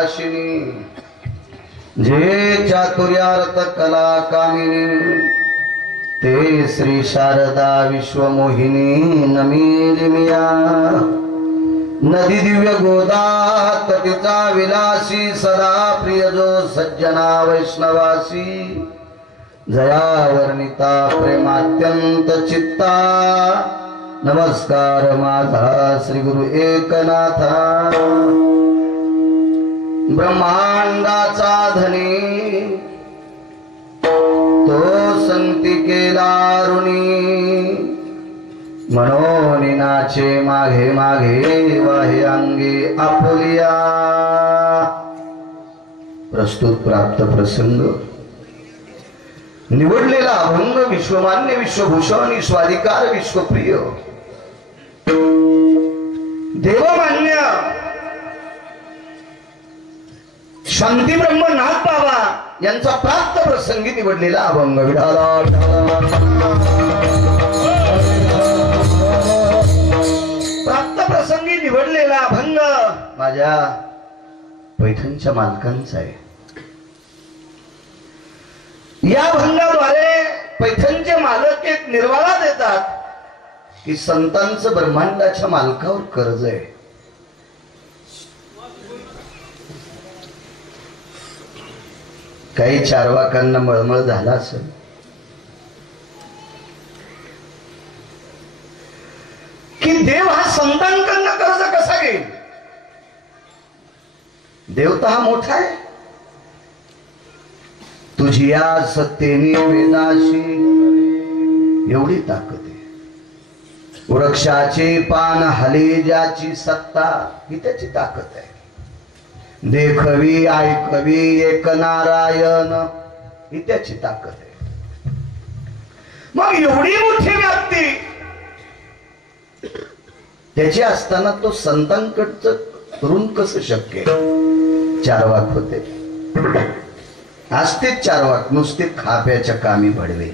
वासिनी जे चातुर्यार्थ कला कामिनी ते श्री शारदा विश्वमोहिनी नमिलिमिया नदी दिव्य गोदा तटीचा विलासी सदा प्रिय जो सज्जना वैष्णवासी जया वर्णिता प्रेमात्यंत चित्ता नमस्कार माझा श्री गुरु एकनाथा ब्रह्मांडाचा धनी तो संती केला ऋणी मनोनी नाचे मागे मागे वाहे अंगी आपुलिया प्रस्तुत प्राप्त प्रसंग निवडलेला अभंग विश्वमान्य विश्वभूषण स्वाधिकार विश्वप्रिय देवमान्य शांती ब्रह्म नाथ बाबा यांचा प्राप्त प्रसंगी निवडलेला अभंग विठाला प्राप्त प्रसंगी निवडलेला अभंग माझ्या पैठणच्या मालकांचा आहे। या अभंगाद्वारे पैठणचे मालक एक निर्वाळा देतात की संतांचं ब्रह्मांडाच्या मालकावर कर्ज आहे। काही चारवाकांना मळमळ झाला असेल की देव हा संतांकडनं कर्ज कसा घेईल। देवता हा मोठा आहे। तुझी या सत्तेने वेदाशी एवढी ताकद आहे। वृक्षाचे पान हले ज्याची सत्ता ही त्याची ताकद आहे। देखवी ऐकवी एक नारायण ही त्याची ताकद आहे। मग एवढी मोठी व्यक्ती त्याची असताना तो संतांकडचं ऋण कसं शक्य आहे। चारवाक होते असते चारवाक नुसते खाप्याच्या कामी भडवे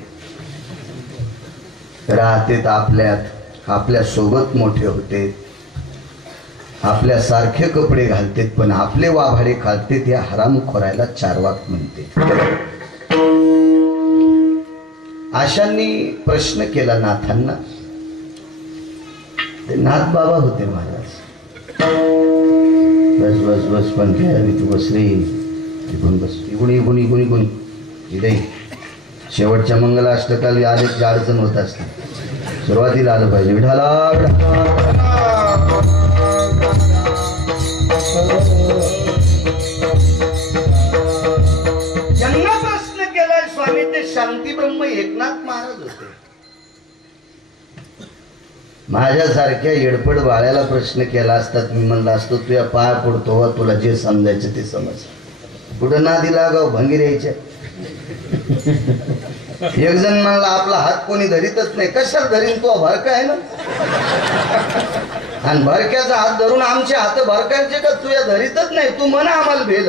राहतेत आपल्यात आपल्या सोबत मोठे होते आपल्या सारखे कपडे घालतेत पण आपले वाभाडे खालतेत या हरामखोरायला चारवाक म्हणते। आशांनी प्रश्न केला नाथांना। ते नाथ बाबा होते महाराज। बस बस बस पण तू बस रे इकडून बस इकडून इकडून इकडून इकडून इथे शेवटच्या मंगलाष्टकाला आले की अडचण होत असते। सुरुवातीला आलं पाहिजे विठाला। ज्यांना प्रश्न केलाय स्वामी ते शांती ब्रह्म एकनाथ महाराज होते। माझ्यासारख्या येडपड बाळ्याला प्रश्न केला असतात मी म्हणला असतो तुझ्या पाय पडतो व तुला जे समजायचं ते समज। कुठं नादी लागाव भंगी द्यायच्या। एक जण म्हणला आपला हात कोणी धरीतच नाही। कशाला धरीन तो भरका आहे ना आणि भरक्याचा हात धरून आमचे हात भरकायचे का तुझ्या धरीतच नाही तू म्हणा आम्हाला भेद।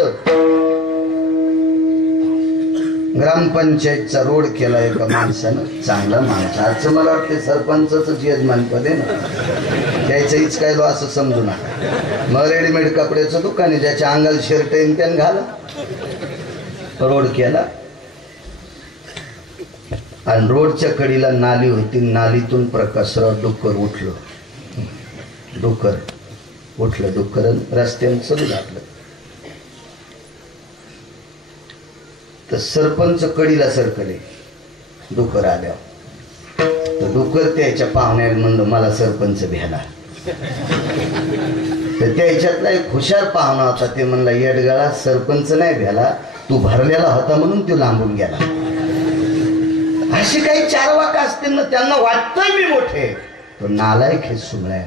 ग्रामपंचायतचा रोड केला एका माणसानं चांगला माणूस आजचं मला वाटते सरपंचच यजमानपद आहे ना त्याचं हीच काय असं समजू नका। मग रेडीमेड कपड्याचं दुकान आहे ज्याच्या अंगाला शर्ट येईन त्यानं घाला रोड केला आणि रोडच्या कडीला नाली होती। नालीतून प्रकाशराव डुक्कर उठलं डुक्कर रस्त्यानं चलू लागलं तर सरपंच कडीला सरकले। डुक्कर आल्यावर तर डुक्कर त्याच्या पाहुण्याला म्हणलं मला सरपंच भ्याला। तर त्याच्यातला एक हुशार पाहुणा होता ते म्हणला येडगाळा सरपंच नाही भ्याला तू भरलेला होता म्हणून तो लांबून गेला। अशी काही चारवाक असतील ना त्यांना वाटतंय मी मोठे तो नालायक हे सुमळ्या।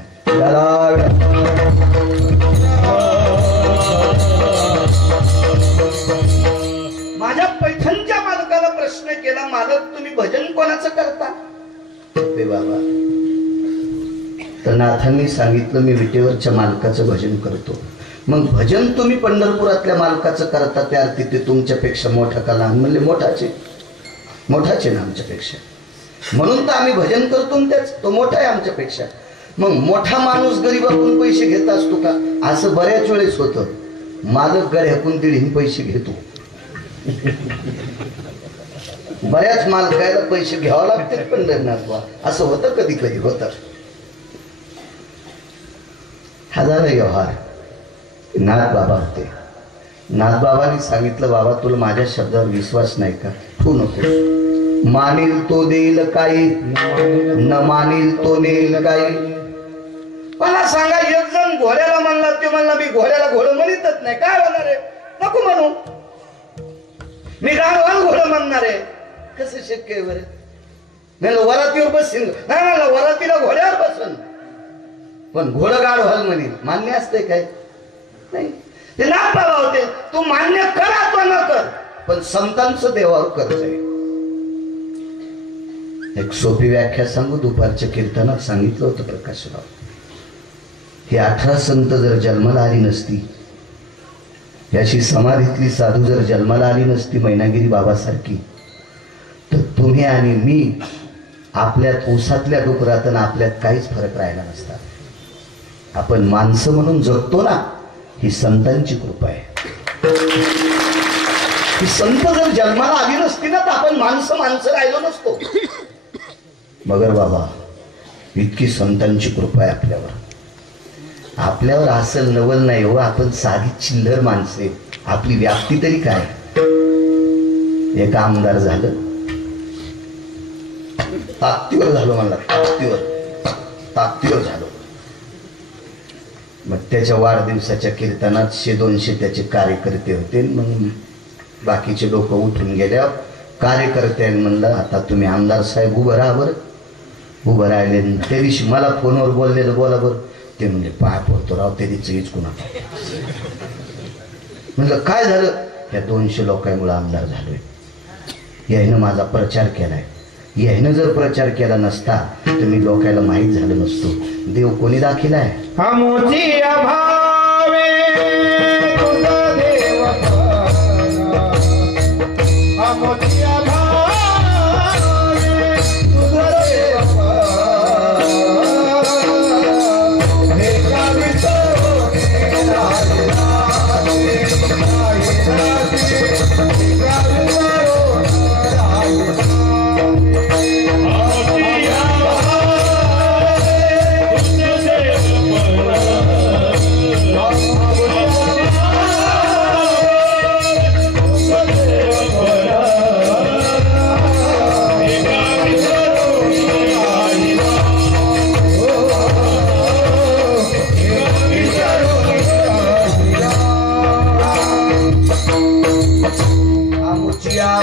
माझ्या पैठणच्या मालकाला प्रश्न केला मालक तुम्ही भजन कोणाचं करता। ते बाबा तर नाथांनी सांगितलं मी विटेवरच्या मालकाचं भजन करतो। मग भजन तुम्ही पंढरपुरातल्या मालकाचं करता त्या अर्थी ते तुमच्यापेक्षा मोठा का लहान म्हणले मोठाचे ना आमच्यापेक्षा म्हणून तर आम्ही भजन करतो त्याच तो मोठा आहे आमच्यापेक्षा। मग मोठा माणूस गरीबाकडून पैसे घेत असतो का असं बऱ्याच वेळेस होतं मालक गड्याकून दीड पैसे घेतो. बऱ्याच मालकायला पैसे घ्यावं लागते पंढरनाथ असं होतं, कधी कधी होतं. हा झाला व्यवहार. नाथ बाबा होते. नाथबाबांनी सांगितलं, बाबा तुला माझ्या शब्दावर विश्वास नाही का? तू नको. मानील तो देईल काही, न मानील तो नेईल काही. मला सांगा, एक जण घोड्याला म्हणला, ते म्हणला मी घोड्याला घोडं म्हणतच नाही, काय होणार आहे? नको म्हणू. मी गाढवाला घोडं म्हणणार आहे, कसं शक्य आहे बरं? नाही वरातीवर बसेन, नाही म्हणलं वरातीला घोड्यावर बसन, पण घोडं गाढवाल म्हणेल. मान्य असते काय? नाही. ते नाथ बाबा होते, तू मान्य कर अथवा न कर, पण संतांचं देवावर कर्ज आहे. एक सोपी व्याख्या सांगू. दुपारच्या कीर्तनात सांगितलं होतं प्रकाशराव, ही 18 संत जर जन्माला आली नसती, याची समाधीतली साधू जर जन्माला आली नसती मैनागिरी बाबासारखी, तर तुम्ही आणि मी आपल्यात ऊसातल्या डुकरात आणि आपल्यात काहीच फरक राहिला नसता. आपण माणसं म्हणून जगतो ना, ही संतांची कृपा आहे. ही संत जर जन्माला आली नसती ना, तर आपण माणसं राहिलो नसतो. मगर बाबा, इतकी संतांची कृपा आहे आपल्यावर. आपल्यावर असल नवल नाही हो, आपण साधी चिल्लर माणसे. आपली व्याप्ती तरी काय? एक आमदार झालं, ताकदीवर झालो म्हणला, ताकदीवर झालो. मग त्याच्या वाढदिवसाच्या कीर्तनात 100-200 त्याचे कार्यकर्ते होते. मग बाकीचे लोक उठून गेल्यावर कार्यकर्त्यांनी म्हणलं, आता तुम्ही आमदार साहेब उभं राहा बरं. उभं राहिले. त्या दिवशी मला फोनवर बोललेलं, बोला बरं. ते म्हणजे पाय पडतो राव, ते दिवशी कुणा. म्हणलं काय झालं? या 200 लोकांमुळे आमदार झालोय. यायनं माझा प्रचार केलाय. यायनं जर प्रचार केला नसता तर मी लोकांना माहीत झालं नसतो. देव कोणी दाखिलाय?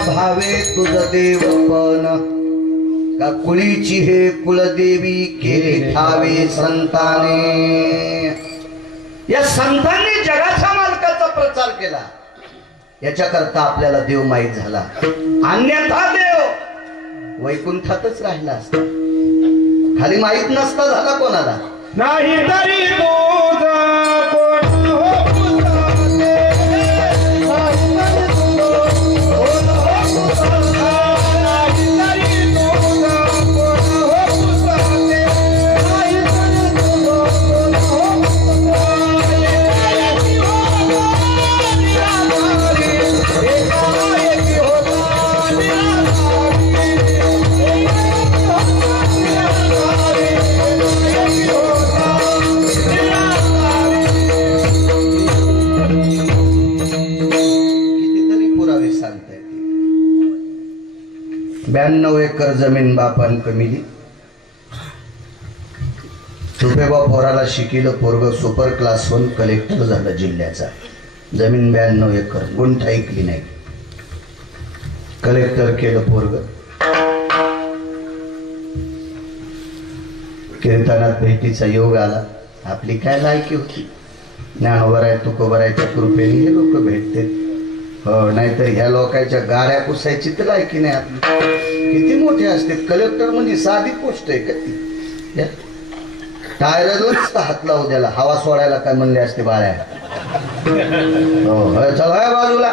भावे तुझ देवपण का कुळीची हे कुलदेवी केले ठावे संताने. या संतांनी जगाच्या मालकाचा प्रचार केला, याच्याकरता आपल्याला देव माहीत झाला. अन्यथा देव वैकुंठातच राहिला असता, खाली माहीत नसता झाला कोणाला. नाही तरी सांगता येते. 92 एकर जमीन बापान कमिली. तुपेबा पोराला शिकिलं, पोरग सुपर क्लास 1 कलेक्टर झालं जिल्ह्याचा. जमीन 92 एकर, गुंठ ऐकली नाही. कलेक्टर केलं पोरग. कीर्तनात भेटीचा योग आला. आपली काय लायकी होती? ज्ञानोबराय तुकोबरायच्या कृपेने हे लोक भेटते. नाहीतर ह्या लोकांच्या गाड्या पुसायची तर लायकी नाही आपली. किती मोठे असते कलेक्टर, म्हणजे साधी पोस्ट आहे का ती? टायरच हात लावू द्याला, हवा सोडायला काय म्हणले असते बाळ्या. हो चला बाजूला.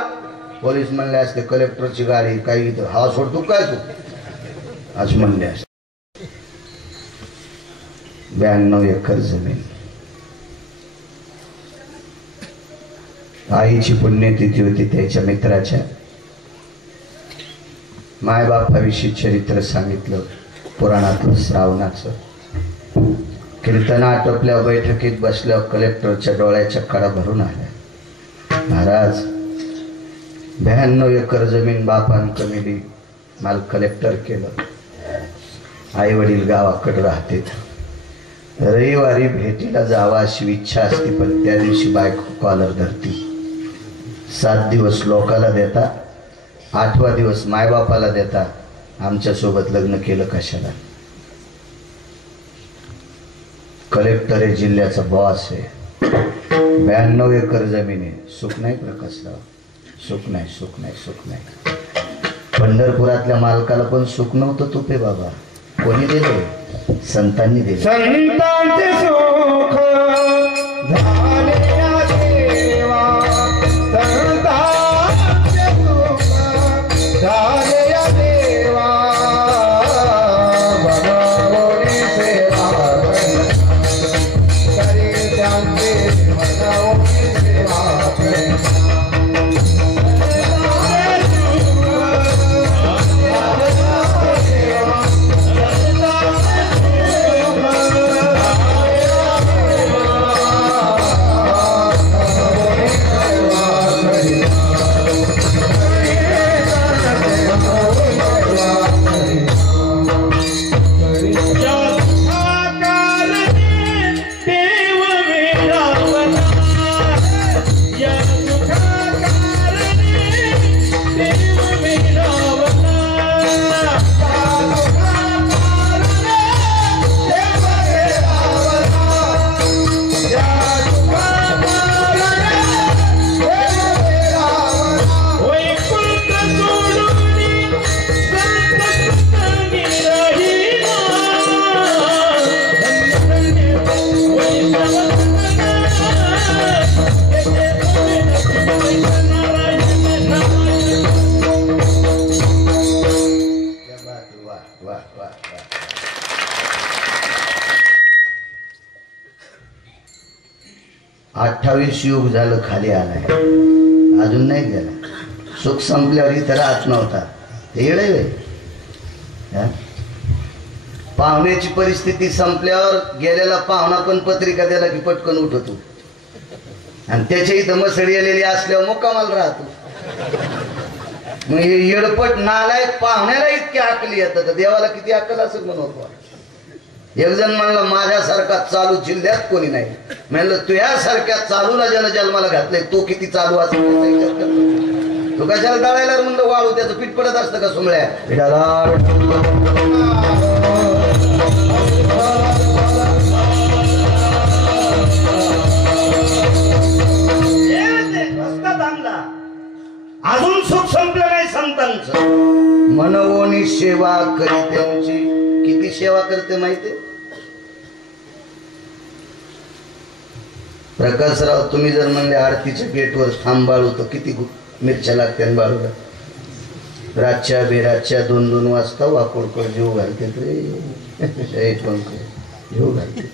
पोलीस म्हणले असते कलेक्टरची गाडी काही हवा सोडतो काय तू, आज म्हणले असते. 92 एकर जमीन. आईची पुण्यतिथी होती त्याच्या मित्राच्या. मायबापाविषयी चरित्र सांगितलं पुराणातलं श्रावणाचं. कीर्तन आटोपल्या बैठकीत बसल्यावर कलेक्टरच्या डोळ्याच्या कडा भरून आल्या. महाराज 92 एकर जमीन बापान कमिली, मला कलेक्टर केलं. आई वडील गावाकडे राहते. रविवारी भेटीला जावा अशी इच्छा असते, पण त्या दिवशी बायको कॉलर धरती. 7 दिवस लोकाला देता, 8वा दिवस मायबापाला देता. आमच्यासोबत लग्न केलं कशाला? कलेक्टर आहे, जिल्ह्याचा बॉस आहे. 92 एकर जमीन आहे. सुख नाही प्रकाशराव, सुख नाही, सुख नाही, सुख नाही. पंढरपुरातल्या मालकाला पण सुख नव्हतं तुपे बाबा. कोणी दिले? संतांनी दिले. संतांचे सुख झाले या देवा, संतांचे सुख झाले या देवा, बनवली सेवा करी त्यांचे, बनवली सेवा करी. युग झालं, खाली आलाय, अजून नाही गेला. सुख संपल्यावर इथं राहत नव्हता. येडे पाहुण्याची परिस्थिती संपल्यावर गेलेला पाहुणा पण पत्रिका द्यायला की पटकन उठतो, आणि त्याच्या इथं मसळी आलेली असल्यावर मुक्कामाला राहतो. मग येडपट नालायक पाहुण्याला इतकी अकली येतात, तर देवाला किती अक्कल असं म्हणतो. एक जण म्हणलं माझ्यासारखा चालू जिल्ह्यात कोणी नाही. म्हणलं तुझ्यासारख्या चालूला ज्यानं जन्माला घातलंय तो किती चालू असेल तो कशाला दळायला म्हणलं वाळू त्याचं पीठ पडत असतं का सुमळ्या. अजून सुख संपलं नाही संतांचं. मनवोनी सेवा करी त्यांची. किती सेवा करते माहितीये प्रकाशराव? तुम्ही जर म्हणले आरतीच्या गेटवर थांबाळू तर किती मिरच्या लागत्या बाळूला. रातच्या बेरातच्या 2-2 वाजता वाकोडकर जीव घालते रे, जीव घालते.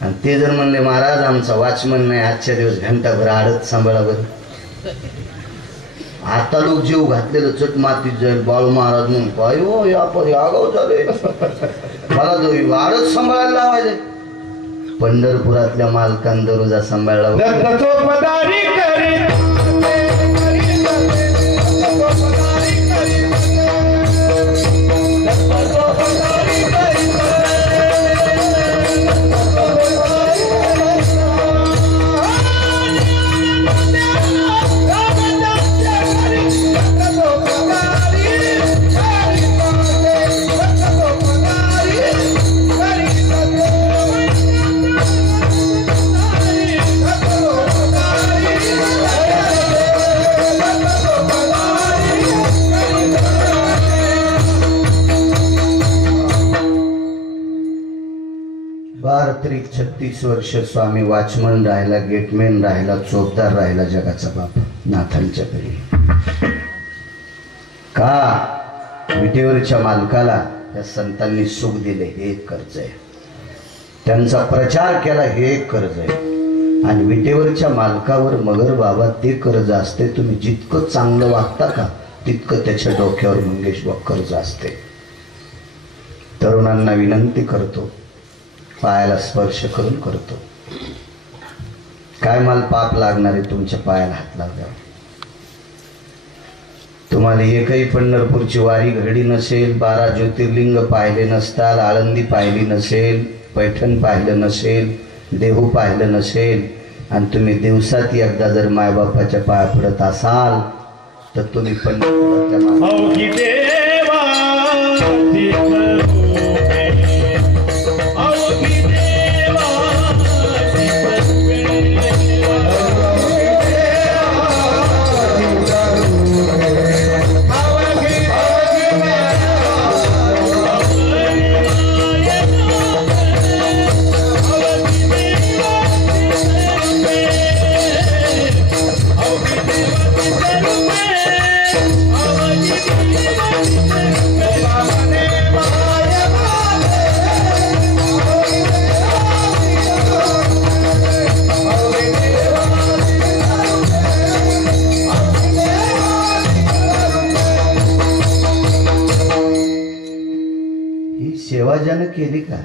आणि ते जर म्हणले महाराज आमचा वाचमन नाही, आजच्या दिवस घंटाभर आडत सांभाळा बरं. आता लोक जीव घातलेलं चट मातीत जाईल. बाळू महाराज म्हणून पायो या परी आगाव झाले, मला जो आडच सांभाळायला लावायचे. पंढरपुरातल्या मालकान दरोजा सांभाळला. तरी 36 वर्ष स्वामी वॉचमन राहिला, गेटमॅन राहिला, चौकदार राहिला, जगाचा बाप नाथांच्या घरी. का? विटेवरच्या मालकाला त्या संतांनी सुख दिले हे एक कर्ज आहे. त्यांचा प्रचार केला हे एक कर्ज आहे. आणि विटेवरच्या मालकावर मगर बाबा ते कर्ज असते. तुम्ही जितकं चांगलं वागता का तितकं त्याच्या डोक्यावर मंगेश कर्ज असते. तरुणांना विनंती करतो, पायाला स्पर्श करून करतो, काय मला पाप लागणार आहे तुमच्या पायाला हात लावल्यावर? तुम्हाला एकही पंढरपूरची वारी घडली नसेल, 12 ज्योतिर्लिंग पाहिले नसताल, आळंदी पाहिली नसेल, पैठण पाहिलं नसेल, देहू पाहिलं नसेल, आणि तुम्ही दिवसात एकदा जर मायबापाच्या पाया पडत असाल तर तुम्ही पंढरपुराच्या सेवा ज्यानं केली का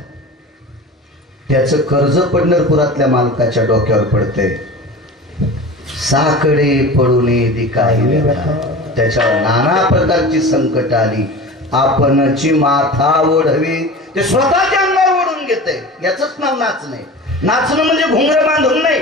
त्याचं कर्ज पंढरपुरातल्या मालकाच्या डोक्यावर पडते. साकडे पडूने दिकाही त्याच्यावर नाना प्रकारची संकट आली, आपणची माथा ओढवी, ते स्वतःच्या अंगावर ओढून घेते. याचंच नाव नाचणे. नाचणं म्हणजे घुंगर बांधून नाही.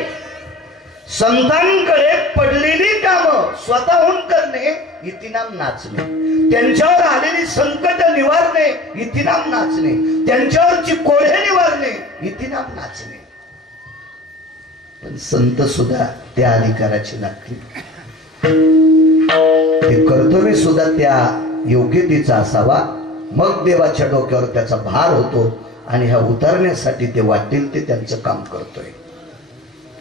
संतांकडे पडलेली कामं स्वतःहून करणे इति नाम नाचणे. त्यांच्यावर आलेली संकट निवारणे इति नाम नाचणे. त्यांच्यावरची कोढे निवारणे इति नाम नाचणे. पण संत सुद्धा त्या अधिकाराची लागते. ते कर्तव्य सुद्धा त्या योग्यतेचा असावा, मग देवाच्या डोक्यावर त्याचा भार होतो आणि ह्या उतारण्यासाठी ते वाटेल ते त्यांचं काम करतोय.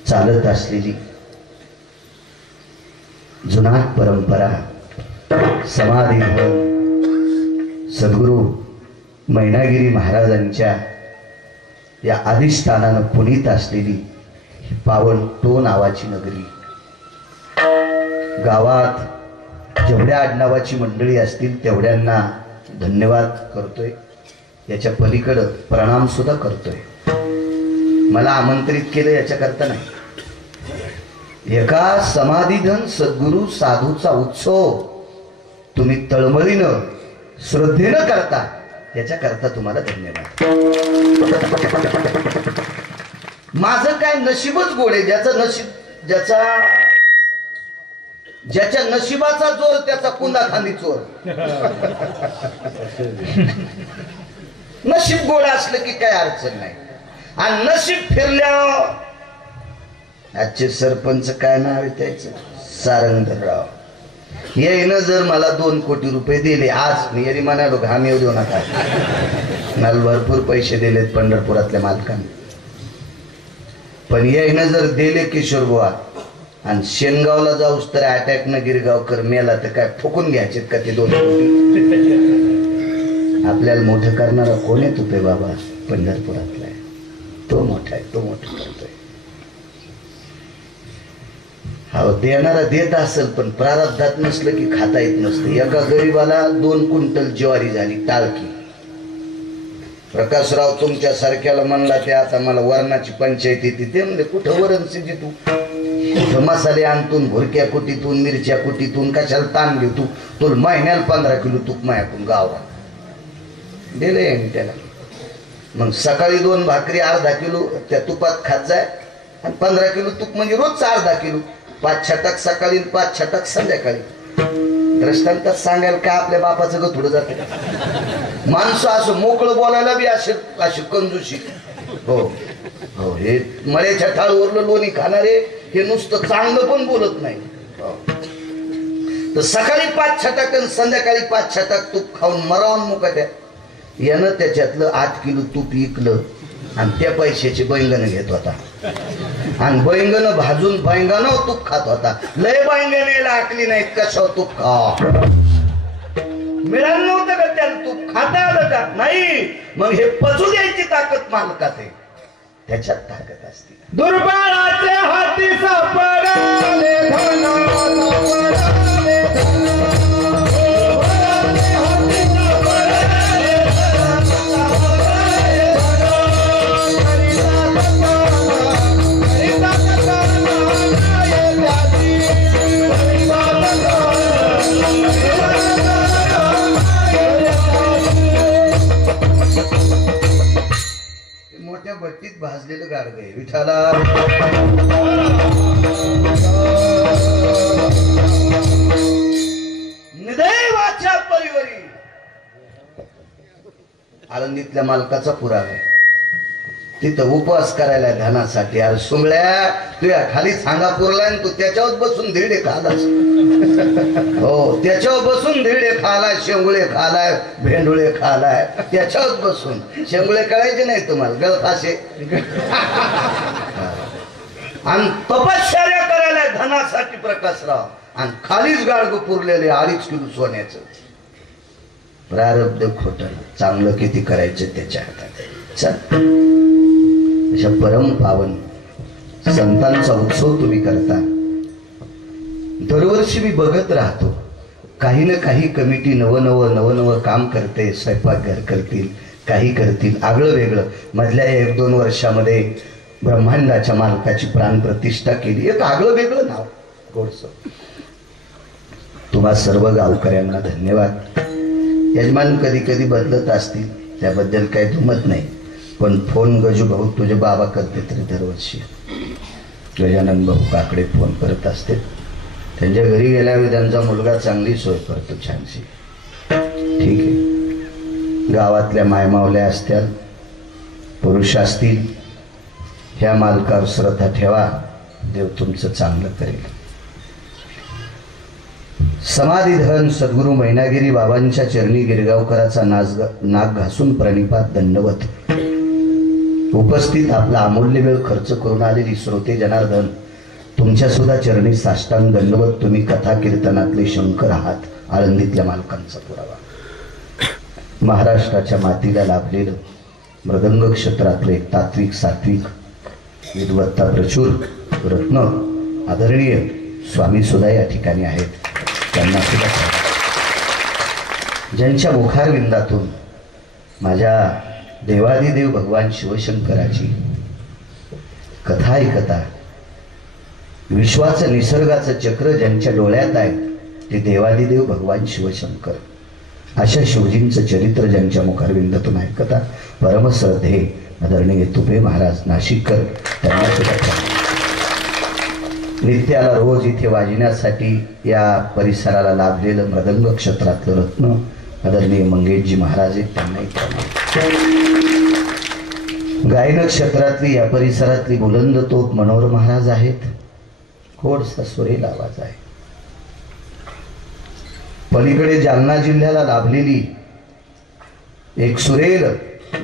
चालत असलेली जुनाट परंपरा, समाधी सद्गुरु मैनागिरी महाराजांच्या या अधिष्ठानानं पुनीत असलेली पावन टो नावाची नगरी. गावात जेवढ्या आडनावाची मंडळी असतील तेवढ्यांना धन्यवाद करतोय. याच्या पलीकडं प्रणाम सुद्धा करतोय. मला आमंत्रित केलं याच्याकरता नाही. एका समाधीधन सद्गुरु साधूचा उत्सव तुम्ही तळमळीनं श्रद्धेनं करता, याच्याकरता तुम्हाला धन्यवाद. माझं काय नशीबच गोड आहे. ज्याच्या नशिबाचा जोर त्याचा पुन्हा खाली चोर. नशीब गोड असलं की काय अडचण नाही. आणि नशीब फिरल्या. आजचे सरपंच काय नाव आहे त्याचं, सारंगधरराव. यायनं जर मला 2 कोटी रुपये दिले आज, मी यरी म्हणालो घाम देऊ नका, मला भरपूर पैसे दिलेत पंढरपुरातल्या मालकांनी, पण यायनं जर दिले किशोर बुवा आणि शेनगावला जाऊस तर अटॅक न गिरगावकर मेला तर काय फुकून घ्यायचे का ते 2 कोटी? आपल्याला मोठं करणारा कोण आहे? तुपे बाबा पंढरपुरातला आहे. तो मोठा आहे, तो मोठं करतोय. हा देणारा देत असेल, पण प्रारब्धात नसलं की खाता येत नसतं. एका गरीबाला 2 क्विंटल ज्वारी झाली टाळकी. प्रकाशराव तुमच्या सारख्याला म्हणला ते आता मला वरणाची पंचायत येते. ते म्हणजे कुठं वरण शिजी तू, कुठं मसाले आणतून, भुरक्या कुटीतून, मिरच्या कुटीतून, कशाला ताण घेऊ तुला महिन्याला 15 किलो तूप मायातून गावरा दिले त्याला. मग सकाळी 2 भाकरी अर्धा किलो त्या तुपात खात जाय, आणि 15 किलो तूप म्हणजे रोजचा अर्धा किलो. 5 छटाक सकाळी, 5 छटाक संध्याकाळी. दृष्टांतात सांगायला काय आपल्या बापाचं ग थोडं जात. माणसं असं मोकळं बोलायला बी अशी कंजूशी. हो हो, हे मळ्याच्या ठाळवरलं लोणी खाणारे हे नुसतं चांगलं पण बोलत नाही. तर सकाळी 5 छटाक आणि संध्याकाळी 5 छटाक तूप खाऊन मरावून मुकाट्या. यानं त्याच्यातलं 8 किलो तूप विकलं आणि त्या पैशाचे बैंगन घेत होता, आणि बैंगन भाजून बैंगनावर तूप खात होता. लय बैंगनेला आकली नाहीत, कशावर तूप खा मिळालं नव्हतं का त्याला? तूप खाता आलं का? नाही. मग हे पचू द्यायची ताकद मालकात आहे. त्याच्यात ताकद असते. दुर्बळाचे हाती सापडाले धन, सापडाले धन. दुर्बळाचे हाती सापडाले धन, सापडाले धन. करिता कथाना, नाही त्याची. करिता कथाना, मोठ्या भट्टीत भाजलेलं गाडग आहे विठाला. निदैवाच्या परिवारी आळंदीतल्या मालकाचा पुरावा आहे. तिथं उपवास करायला ध्यानासाठी. अरे सुंगळ्या तुझ्या खाली सांगा पुरलाय तू त्याच्यावर बसून धिरडे खालास. हो त्याच्यावर बसून धिरडे खालाय, शेंगुळे खालाय, भेंडुळे खालाय. त्याच्यावर बसून शेंगुळे करायचे नाही तुम्हाला, गळफासे. आणि तपश्चर्या करायला धनासाठी प्रकाशराव. आणि खालीच गाडगं पुरलेले 2.5 किलो सोन्याचं. प्रारब्ध खोट, चांगलं किती करायचं त्याच्या हातात. चल अशा परम पावन संतांचा उत्सव तुम्ही करता. दरवर्षी मी बघत राहतो काही ना काही कमिटी नवनवं काम करते. स्वयंपाकघर करतील, काही करतील, आगळं वेगळं. मधल्या 1-2 वर्षामध्ये ब्रह्मांडाच्या मालकाची प्राणप्रतिष्ठा केली. एक आगळं वेगळं नाव गोडस. तुम्हा सर्व गावकऱ्यांना धन्यवाद. यजमान कधी कधी बदलत असतील त्याबद्दल काही दुमत नाही, पण फोन गजू भाऊ तुझे बाबा करते तरी दरवर्षी. गजानन भाऊ काकडे फोन करत असते. त्यांच्या घरी गेल्यावर त्यांचा मुलगा चांगली सोय करतो, छानशी. ठीक आहे. गावातल्या मायमावल्या असतील, पुरुष असतील, ह्या मालकावर श्रद्धा ठेवा. देव तुमचं चांगलं करेल. समाधीधन सद्गुरू मैनागिरी बाबांच्या चरणी गिरगावकराचा नाक घासून प्रणिपात दंडवत. उपस्थित आपला अमूल्य वेळ खर्च करून आलेली श्रोते जनार्दन, तुमच्या सुद्धा चरणी साष्टांग दंडवत. तुम्ही कथा कीर्तनातले शंकर आहात. आळंदीतल्या मालकांचा पुरावा. महाराष्ट्राच्या मातीला लाभलेलं मृदंग क्षेत्रातले तात्विक सात्विक विद्वत्ता प्रचूर रत्न आदरणीय स्वामी सुद्धा या ठिकाणी आहेत. त्यांना सुद्धा ज्यांच्या मुखारविंदातून माझ्या देवादिदेव भगवान शिवशंकराची कथा ऐकता, विश्वाचं निसर्गाचं चक्र ज्यांच्या डोळ्यात आहे ते देवादिदेव भगवान शिवशंकर. अशा शिवजींचं चरित्र ज्यांच्या मुखारविंदातून ऐकता, परमश्रद्धे आदरणीय तुपे महाराज नाशिककर, त्यांना सुद्धा नित्याला रोज इथे वाजण्यासाठी या परिसराला लाभलेलं मृदंग क्षेत्रातलं रत्न आदरणीय मंगेशजी महाराज आहेत. त्यांनाही गायन क्षेत्रातली या परिसरातली बुलंद तोप मनोहर महाराज आहेत. गोडसा सुरेल आवाज आहे. पलीकडे जालना जिल्ह्याला लाभलेली एक सुरेल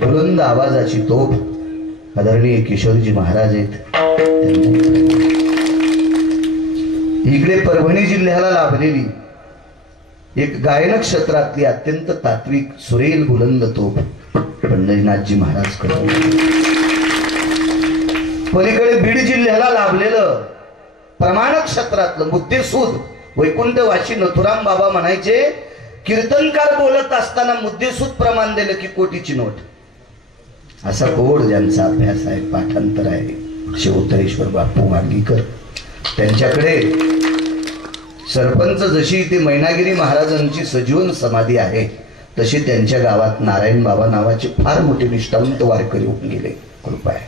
बुलंद आवाजाची तोप आदरणीय किशोरजी महाराज आहेत. इकडे परभणी जिल्ह्याला लाभलेली एक गायन क्षेत्रातली अत्यंत तात्विक सुरेल बुलंद तोप पंढरीनाथजी महाराज कडे. पलीकडे बीड जिल्ह्याला लाभलेलं प्रमाण क्षेत्रातलं मुद्देसूद वैकुंठवासी नथुराम बाबा म्हणायचे, कीर्तनकार बोलत असताना मुद्देसूद प्रमाण दिलं की कोटीची नोट. असा गोड ज्यांचा अभ्यास आहे, पाठांतर आहे, शिवोत्तरेश्वर बापू वाडगीकर. त्यांच्याकडे सरपंच जशी ते मैनागिरी महाराजांची सजीवन समाधी आहे, तशी त्यांच्या गावात नारायण बाबा नावाचे फार मोठे निष्ठावंत वारकरी होऊन गेले. कृपा आहे.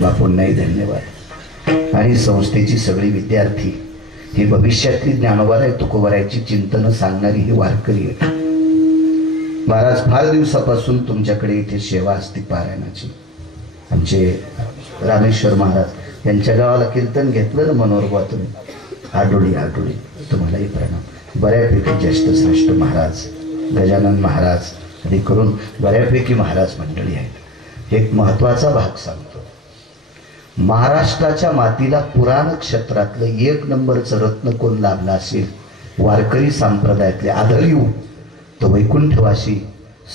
बापूंनाही धन्यवाद. आणि संस्थेची सगळी विद्यार्थी ही भविष्यातली ज्ञानोबाराय तुकोबारायची चिंतन सांगणारी ही वारकरी आहेत. महाराज फार दिवसापासून तुमच्याकडे इथे सेवा असते पारायणाची. आमचे रामेश्वर महाराज यांच्या गावाला कीर्तन घेतलं ना मनोहरबा तुम्ही, आडोळी आडोळी तुम्हालाही प्रणाम. बऱ्यापैकी ज्येष्ठ श्रेष्ठ महाराज गजानन महाराज आदी करून बऱ्यापैकी महाराज मंडळी आहेत. एक महत्वाचा भाग सांगतो. महाराष्ट्राच्या मातीला पुराण क्षेत्रातलं 1 नंबरचं रत्न कोण लाभला असेल, वारकरी संप्रदायातले आदरणीय तो वैकुंठवासी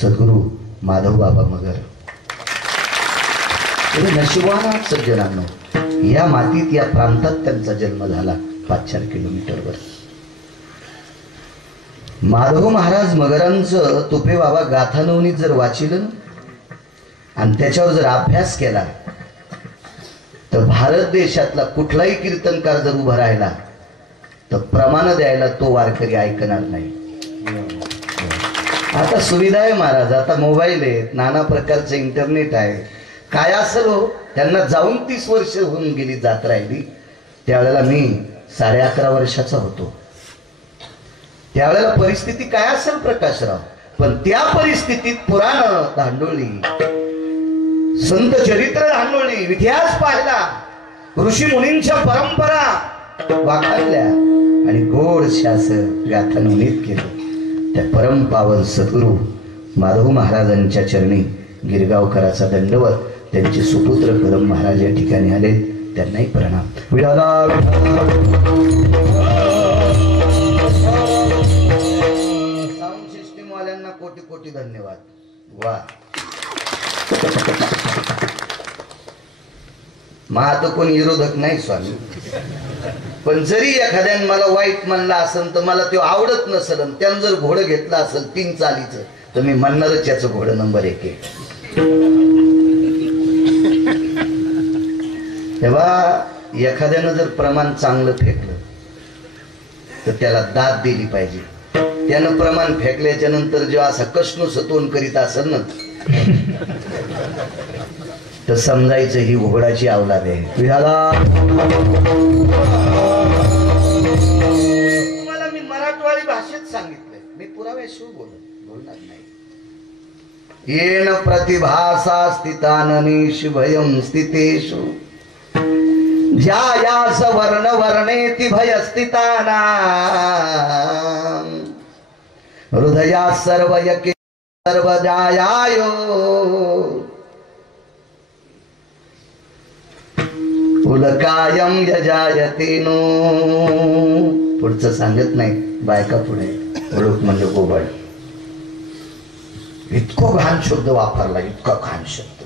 सद्गुरू माधव बाबा मगर. तुम्ही नशिबान आहात सज्जनांनो, या मातीत या प्रांतात त्यांचा जन्म झाला 5-4 किलोमीटरवर. माधव महाराज मगरांचं तुपे बाबा गाथानवनीत जर वाचिलं आणि त्याच्यावर जर अभ्यास केला तर भारत देशातला कुठलाही कीर्तनकार जर उभा राहिला तर प्रमाण द्यायला तो वारकरी ऐकणार नाही. आता सुविधा आहे महाराज, आता मोबाईल आहेत, नाना प्रकारचं इंटरनेट आहे. काय असेल हो, त्यांना जाऊन 30 वर्ष होऊन गेली, जात राहिली. त्यावेळेला मी 11.5 वर्षाचा होतो. त्यावेळेला परिस्थिती काय असेल प्रकाशराव, पण त्या परिस्थितीत पुराण धांडोळी, संत चरित्र धांडोळी, इतिहास पाहिला, ऋषी मुनींच्या परंपरा वाखाणल्या आणि गोड शासन गाथानवनीत केलं. त्या परम पावन सद्गुरू माधव महाराजांच्या चरणी गिरगावकराचा दंडवत. त्यांचे सुपुत्र कदम महाराज या ठिकाणी आले, त्यांनाही प्रणाम. विठाला साऊंड सिस्टीम वाल्यांना कोटी कोटी धन्यवाद. वा, माझा तर कोणी विरोधक नाही स्वामी, पण जरी एखाद्याने मला वाईट म्हणला असेल तर मला ते आवडत नसेल, त्यानं जर घोडं घेतलं असेल 3 चालीचं तर मी म्हणणारच याचं घोडं नंबर 1 आहे. तेव्हा एखाद्यानं जर प्रमाण चांगलं फेकलं तर त्याला दाद दिली पाहिजे. त्यानं प्रमाण फेकल्याच्या नंतर जेव्हा असा कष्ण सतवून करीत असेल ना तर समजायचं ही घोडाची अवलाद आहे. तुम्हाला मी मराठवाडी भाषेत सांगितलंय, मी पुराव्याशिवाय बोलणार नाही. येन प्रतिभासा स्थिताननीश भयं स्थितेषु ज्यायास वर्ण वर्णेति भय स्थितानां हृदया सर्व यके सर्व जायायो उलकायम यजायते नो. पुढचं सांगत नाही, बायका पुढे ओळख म्हणजे गोबळ. इतकं घाण शब्द वापरला, इतका घाण शब्द.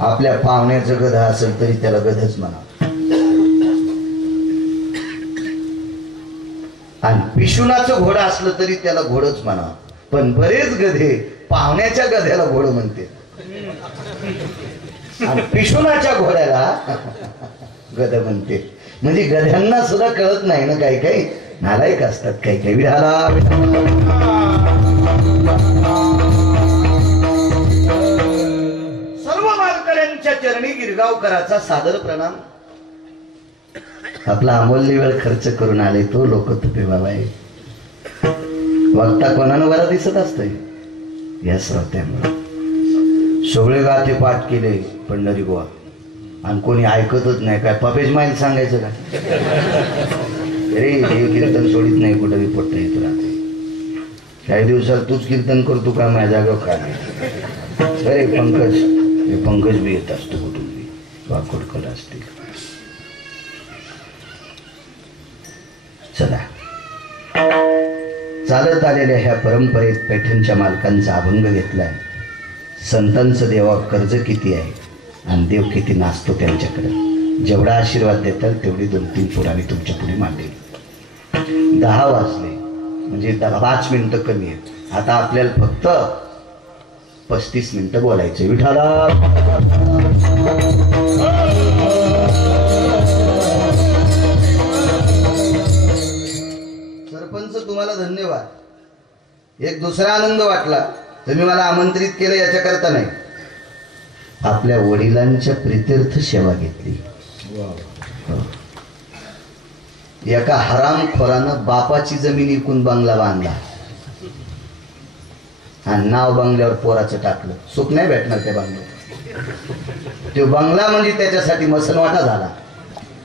आपल्या पाहुण्याचं गध असेल तरी त्याला गधच म्हणा, आणि पिशुनाचं घोडं असलं तरी त्याला घोडच म्हणा. पण बरेच गधे पाहुण्याच्या गध्याला घोडं म्हणते आणि पिशुनाच्या घोड्याला गध म्हणते. म्हणजे गध्यांना सुद्धा कळत नाही ना, काही काही नालायक असतात, काही काही. विठाला सर्व वारकऱ्यांच्या चरणी गिरगावकराचा सादर प्रणाम. आपला अमूल्य वेळ खर्च करून आले तो लोक तुपे बाबा आहे. वक्ता कोणानं बरा दिसत असतंय या श्रोत्यामुळे. सोहळे गाथे पाठ केले पंढरी बुवा आणि कोणी ऐकतच नाही. काय पपेज माईल सांगायचं का अरे हे कीर्तन सोडित नाही, कुठं विपट्ट येत राहते. काही दिवसात तूच कीर्तन करतो का माझ्या जागा काय. अरे पंकज, हे पंकज बी येत असतो कुठून बी, वाकोडकला असतील. चला, चालत आलेल्या ह्या परंपरेत पैठणच्या मालकांचा अभंग घेतलाय. संतांचं देवा कर्ज किती आहे आणि देव किती नाचतो त्यांच्याकडे. जेवढा आशीर्वाद देतात तेवढी 2-3 पुराणे तुमच्या पुढे मांडली. 10 वाजले म्हणजे 5 मिनिटं कमी आहेत. आता आपल्याला फक्त 35 मिनिटं बोलायचं. विठाला सरपंच तुम्हाला धन्यवाद. एक दुसरा आनंद वाटला, तुम्ही मला आमंत्रित केलं याच्याकरता नाही, आपल्या वडिलांच्या प्रित्यर्थ सेवा घेतली. एका हरामखोरानं बापाची जमीन विकून बंगला बांधला आणि नाव बंगल्यावर पोराचं टाकलं. सुख नाही भेटणार त्या बंगल्यावर. तो बंगला म्हणजे त्याच्यासाठी मसनवाटा झाला.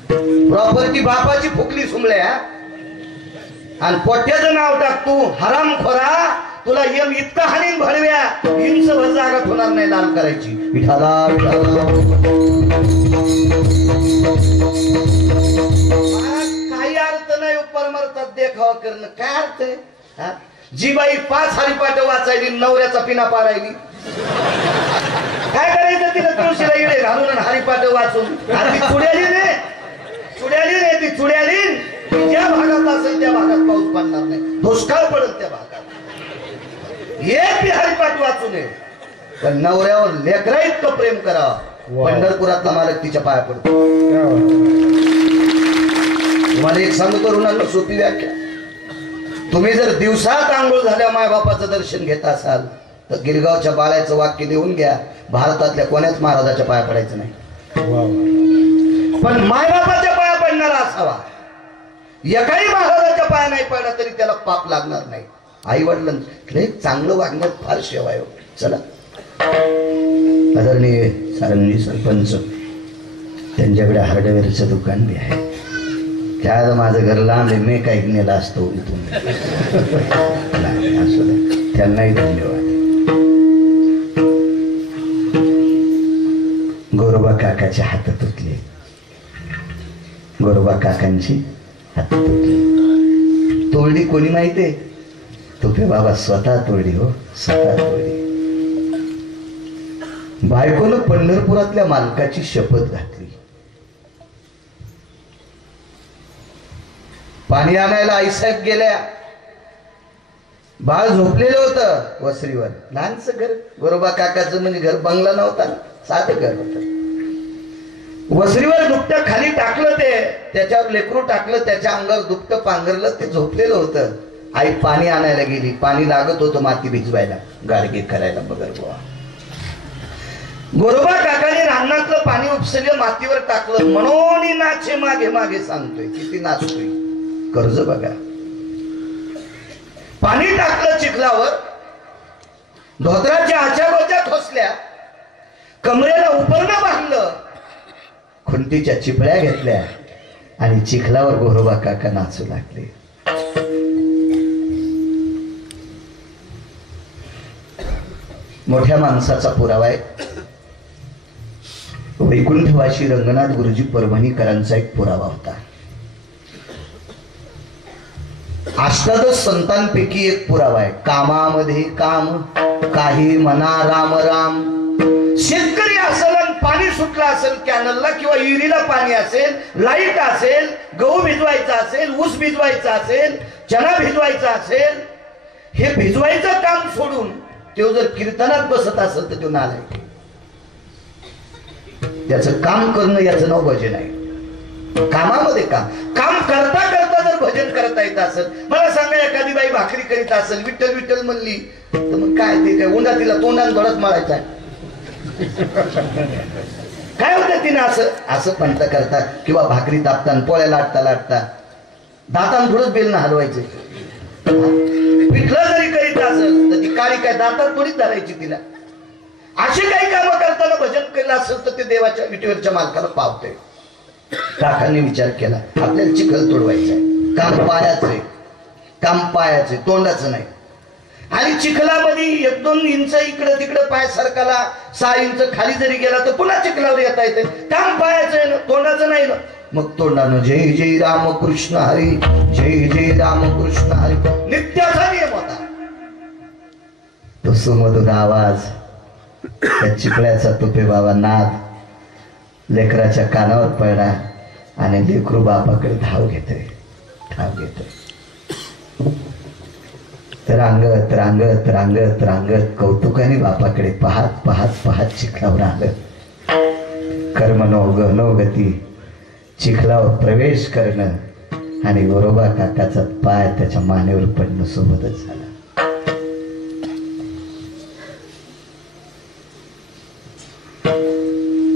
प्रॉपर्टी बापाची फुकली सुमल्या आणि पोट्याचं नाव टाक तू हरामखोरा. तुला यम इतका हानीन भरव्या इंच जागात होणार नाही लाल करायची. विठाला काही अर्थ नाही परमार्थात देखावा करणं. काय अर्थ आहे? जी बाई 5 हरिपाठ वाचायली, नवऱ्याचा पिना पाडायली, काय करायचं तिला तुळशीला पासून ती चुड्यालीन ज्या भागात असेल त्या भागात पाऊस पडणार नाही, दुष्काळ पडेल त्या भागात. एक बी हरिपाठ वाचू नये, पण नवऱ्यावर लेकरा इतकं प्रेम करावं. पंढरपुरातला मालक तिच्या पाया पडतो. तुम्हाला एक सांगतो ऋणांना सोपी व्याख्या. तुम्ही जर दिवसात आंघोळ झाल्या मायबापाचं दर्शन घेत असाल तर गिरगावच्या बाळ्याचं वाक्य देऊन घ्या, भारतातल्या कोण्याच महाराजाच्या पाया पडायचं नाही, पण मायबापाच्या पाया पडणारा असावा. एकाही महाराजाच्या पाया नाही पडला तरी त्याला पाप लागणार नाही. आई वडिलांना चांगलं वागण्यात फार सेवा आहे. चला, आदरणीय सारंगी सरपंच, त्यांच्याकडे हार्डवेअरचं दुकान बी आहे. काय माझं घर लांब आहे, मी काही नेला असतो इथून. असू दे, त्यांनाही धन्यवाद. गोरोबा काकाचे हात तुटले, गोरोबा काकांची हात तुटली. तोडली कोणी माहितीये? तुपे बाबा स्वतः तोडली. हो, स्वतः तोडली. बायकोनं पंढरपुरातल्या मालकाची शपथ घातली. पाणी आणायला आईसाहेब गेल्या. बाळ झोपलेलं होतं वसरीवर. लहानच घर, गोरोबा काकाचं म्हणजे घर बंगला नव्हता ना, साधं घर होतं. वसरीवर दुपटं खाली टाकलं, त्याच्यावर लेकरू टाकलं, त्याच्या अंगावर दुपटं पांघरलं, ते झोपलेलं होतं. आई पाणी आणायला गेली. पाणी लागत होतं माती भिजवायला, गाडगे करायला. बगर बुवा, गोरोबा काकाने रानातलं पाणी उपसलं, मातीवर टाकलं. म्हणून नाचे मागे मागे सांगतोय, किती नाचतोय. कर्ज बघा. पाणी टाकलं चिखलावर, धोत्राच्या आच्यागोच्या खोसल्या, कमरेला उपरणं बांधलं, खुंटीच्या चिपळ्या घेतल्या आणि चिखलावर गोरोबा काका नाचू लागले. मोठ्या माणसाचा पुरावा आहे. वैकुंठवासी रंगनाथ गुरुजी परभणीकरांचा एक पुरावा होता. अष्टादश संतांपैकी एक पुरावा आहे. कामामध्ये काम, काही म्हणा राम राम. शेतकरी असेल आणि पाणी सुटलं असेल कॅनलला किंवा विहिरीला, पाणी असेल, लाईट असेल, गहू भिजवायचा असेल, ऊस भिजवायचा असेल, चणा भिजवायचा असेल, हे भिजवायचं काम सोडून तो जर कीर्तनात बसत असेल तर तो नालायक. त्याचं काम करणं याचं नाव भजन आहे. कामामध्ये काम करता करता जर भजन करता येत असेल, मला सांगा, एखादी बाई भाकरी करीत असेल, विठ्ठल विठ्ठल म्हणली तर मग काय ते काय उंडा तिला तोंडाने थोडाच मारायचा आहे? काय होतं तिने असं पंत करता किंवा भाकरी तापताना, पोळ्या लाटता लाटता दातान थोडंच बेलनं हलवायचं. पिठलं जरी करीत असेल तर ती काळी काय दातात थोडीच धरायची तिला. अशी काही कामं करताना भजन केलं असेल तर ते देवाच्या विटेवरच्या मालकाला पावते. काकांनी विचार केला, आपल्याला चिखल तोडवायचं आहे, काम पायाचं आहे, काम पायाचं आहे, तोंडाचं नाही. आणि चिखलामध्ये 1-2 इंच इकडं तिकडं पाय सरकाला, 6 इंच खाली जरी गेला तर पुन्हा चिखलावर येता येते. काम पायाचं आहे ना, तोंडाचं नाही ना. मग तोंडानं जय जय रामकृष्ण हरी, जय जय रामकृष्ण हरी नित्याचा नियम होता. तो सुमधुर आवाज, त्या चिखल्याचा तुपे बाबा नाद लेकराच्या कानावर पडला आणि लेकरू बापाकडे धाव घेतोय. रांगत रांगत रांगत रांगत कौतुकाने बापाकडे पाहत पाहत पाहत चिखलावर आलं. कर्मनो गहनो गती, चिखलावर प्रवेश करणं आणि गोरोबा काकाचा पाय त्याच्या मानेवर पडणं सोबतच झालं.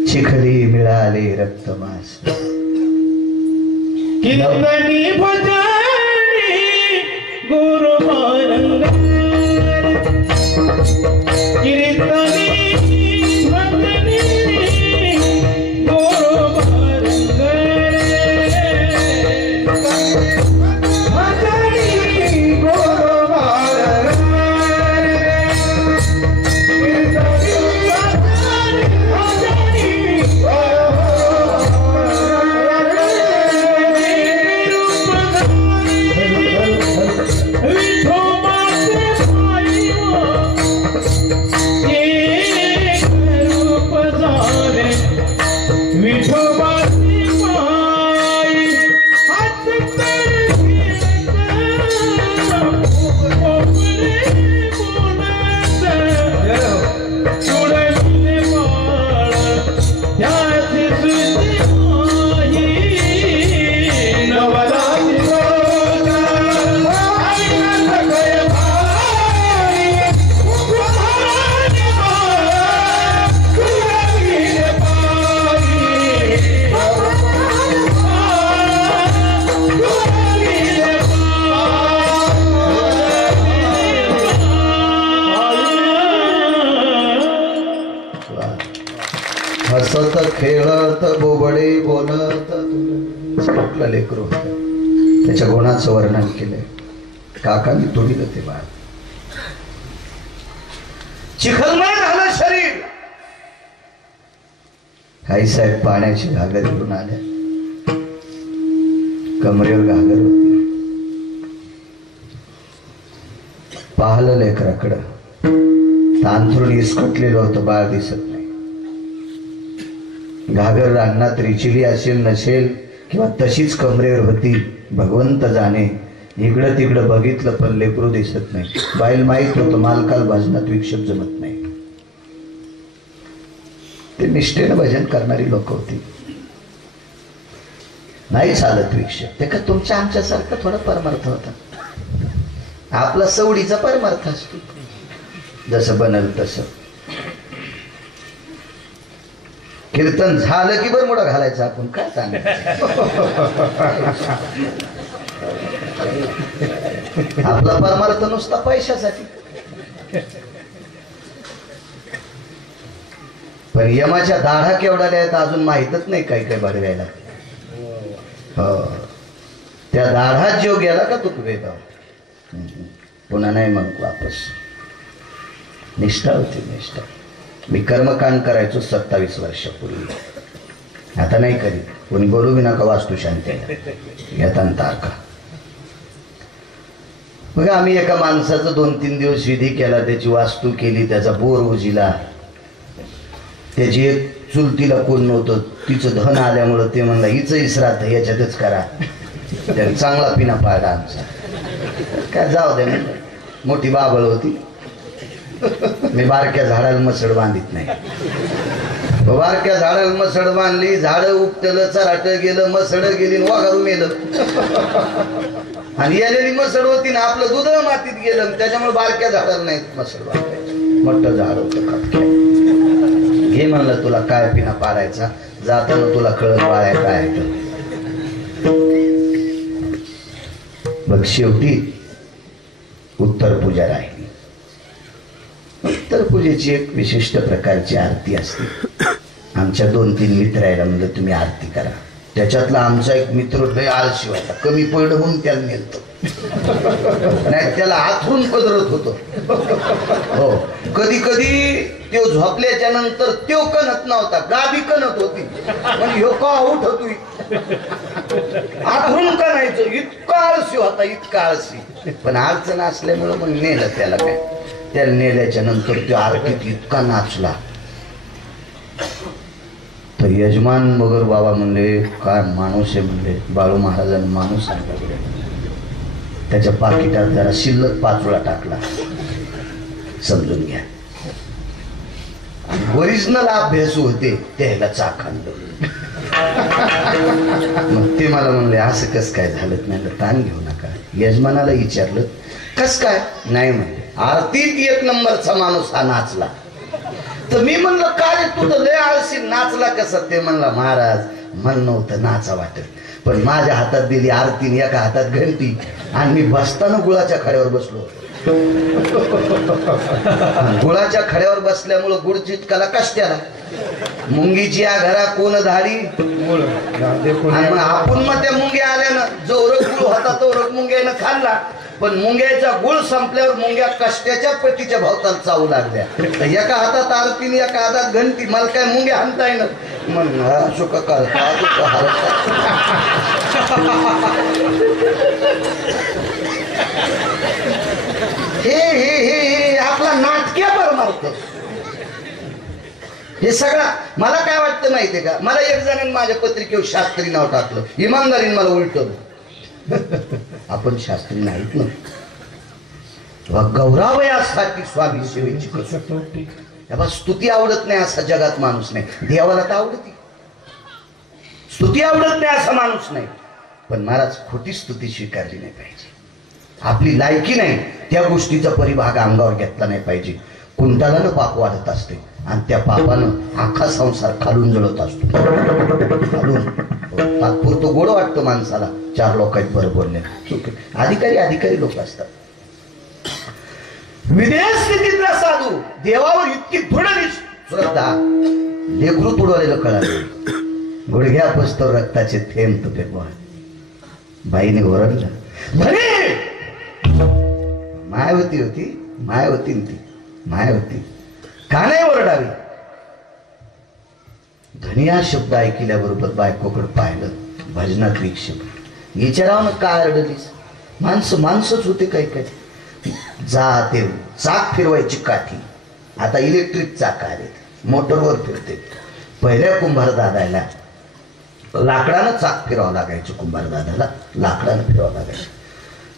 चिखली मिळाले रक्तमास, कीर्तनी भजनी गोरोबा रंग, कीर्तनी भजनी गोरोबा रंग, भजनी गोरोबा रंग, कीर्तनी भजनी हसत खेळत बोबडे बोलत कुठलं लेकरू होतं. त्याच्या गुणाचं वर्णन केलंय. काकांनी तोडीलं ते बाळ. चिखलमय झालं शरीर. आई साहेब पाण्याची घागर घेऊन आल्या. कमरेवर घागर होती. पाहिलं लेकराकडं. तांथरूण इसकटलेलं होतं. बाळ दिसत नाही. घागर रानात रिचिली असेल नसेल किंवा तशीच कमरेवर होती, भगवंत जाणे. इकडं तिकडं बघितलं पण लेकरू दिसत नाही. बाईल माहित होतं मालकाला भजनात विक्षेप जमत नाही. ते निष्ठेनं भजन करणारी लोक होती. नाही चालत विक्षेप. ते का तुमच्या आमच्यासारखं थोडा परमार्थ होता. आपला सवडीचा परमार्थ असतो. जसं बनल तसं. कीर्तन झालं की बरमुडा घालायचं आपण. काय सांगायचं. आपला परमार्थ नुसता पैशासाठी. पण यमाच्या दाढा केवढ्या आहेत अजून माहीतच नाही. काही काही भरवायला. हो, त्या दाढात जीव गेला का तू वेगाव. पुन्हा नाही मग वापस. निष्ठा होती निष्ठा. मी कर्मकांड करायचो 27 वर्षापूर्वी. आता नाही करीत. कोणी बोलू बी नका. वास्तू शांती घेताना तारखा. मग आम्ही एका माणसाचं 2-3 दिवस विधी केला. त्याची वास्तू केली. त्याचा बोर उजिला. त्याची एक चुलतीला कोण नव्हतं. तिचं धन आल्यामुळं ते म्हणलं हिचं श्राद्ध याच्यातच करा. त्याने चांगला पिना पाडला आमचा. काय जाऊ दे. मोठी बाबळ होती. मी बारक्या झाडाला मसड बांधित नाही. बारक्या झाडाला मसड बांधली. झाडं उपटलं, चराट गेलं, मसड गेली, वाघारू मेलं. आणि यालेली मसड होती ना आपलं दूध मातीत गेलं. त्याच्यामुळे बारक्या झाडाला नाही मसड बांधायची. मोठं झाड होतं खतक्या. घे म्हणलं तुला काय पिना पाडायचा. जाताना तुला कळत बाळ्या काय. मग शेवटी उत्तर पूजा राहिली. उत्तर पूजेची एक विशिष्ट प्रकारची आरती असते. आमच्या 2-3 मित्र यायला म्हणलं तुम्ही आरती करा. त्याच्यातला आमचा एक मित्र लय आळशी होता. कमी पडलं म्हणून त्याला नेलतो. नाही त्याला हातरून पदरत होतो. हो, कधी कधी तो झोपल्याच्या नंतर तो कणत नव्हता. गादी कणत होती. पण ह्यो का उठतोय. हातरून कणायचं. इतका आळशी होता. इतका आळशी. पण अडचण असल्यामुळं मग नेलं त्याला. काय त्याला नेल्याच्या नंतर तो आरतीत इतका नाचला. तर यजमान मगर बाबा म्हणले काय माणूस आहे म्हणले. बाळू महाराजांनी माणूस सांगितला. त्याच्या पाकिटात जरा शिल्लक 5 वेळा टाकला. समजून घ्या. ओरिजिनल अभ्यासू होते त्याला चाक आणलं. मग ते मला म्हणले असं कस काय झालं. नाही ताण घेऊ नका. यजमानाला विचारलं कस काय. नाही म्हणले आरतीत 1 नंबरचा माणूस हा नाचला. तर मी म्हणलं काय तू तर लय आळशी नाचला कसा. ते म्हणला महाराज मन नव्हतं नाचा वाटत. पण माझ्या हातात दिली आरतीने एका हातात घंटी आणि मी बसताना गुळाच्या खड्यावर बसलो. गुळाच्या खड्यावर बसल्यामुळं गुळ चिटकाला कष्टाला. मुंगीची या घरा कोण धाडी. मग आपण मग त्या मुंग्या आल्यानं जो रग गुळ होता तो रग मुंग्यानं खाल्ला. पण मुंग्याचा गुळ संपल्यावर मुंग्या कष्टाच्या पतीच्या भोवताला चावू लागल्या. तर एका हातात आरतीने एका हातात घंटी. मला काय मुंग्या हाणताय ना. मग सुख करता हे आपला नाटक्या परमार्थ. हे सगळं मला काय वाटतं माहितीये का. मला एक जणांनी माझ्या पत्रिकेवर शास्त्री नाव टाकलं. इमानदारीने मला उलटवलं. आपण शास्त्री नाहीत ना. गौरवयासाठी स्वामी सेवेची कसोटी. स्तुती आवडत नाही असा जगात माणूस नाही. देवाला तर आवडती. स्तुती आवडत नाही असा माणूस नाही. पण महाराज खोटी स्तुती स्वीकारली नाही पाहिजे. आपली लायकी नाही त्या गोष्टीचा परिभाग अंगावर घेतला नाही पाहिजे. कुंटालानं पाप वाढत असते आणि त्या पापानं अख्खा संसार खालून जळत असतो. खालून तात्पुरतं गोड वाटतं माणसाला. 4 लोक आहेत बरं बोलले. अधिकारी लोक असतात. विदेश स्थितीतला साधू देवावर इतकी दृढ श्रद्धा लेकरू तुडवलेलं कळालं. गुडघ्या पुसतो रक्ताचे थेंब तुपे बोल. बाईने ओरडलं, मायावती होती, मायावती ती मायावती, का नाही ओरडावी? धनिया शब्द ऐकल्याबरोबर बायकोकडे पाहिलं. भजनात विक्षेप. विचारावं काय रडलीस? माणसंच होते काही काही. जा ते चाक फिरवायची काठी, आता इलेक्ट्रिक चाक आले, मोटरवर फिरते. पहिल्या कुंभार दादाला लाकडानं चाक फिरवावं लागायचं. कुंभार दादाला लाकडानं फिरवावं लागायचं.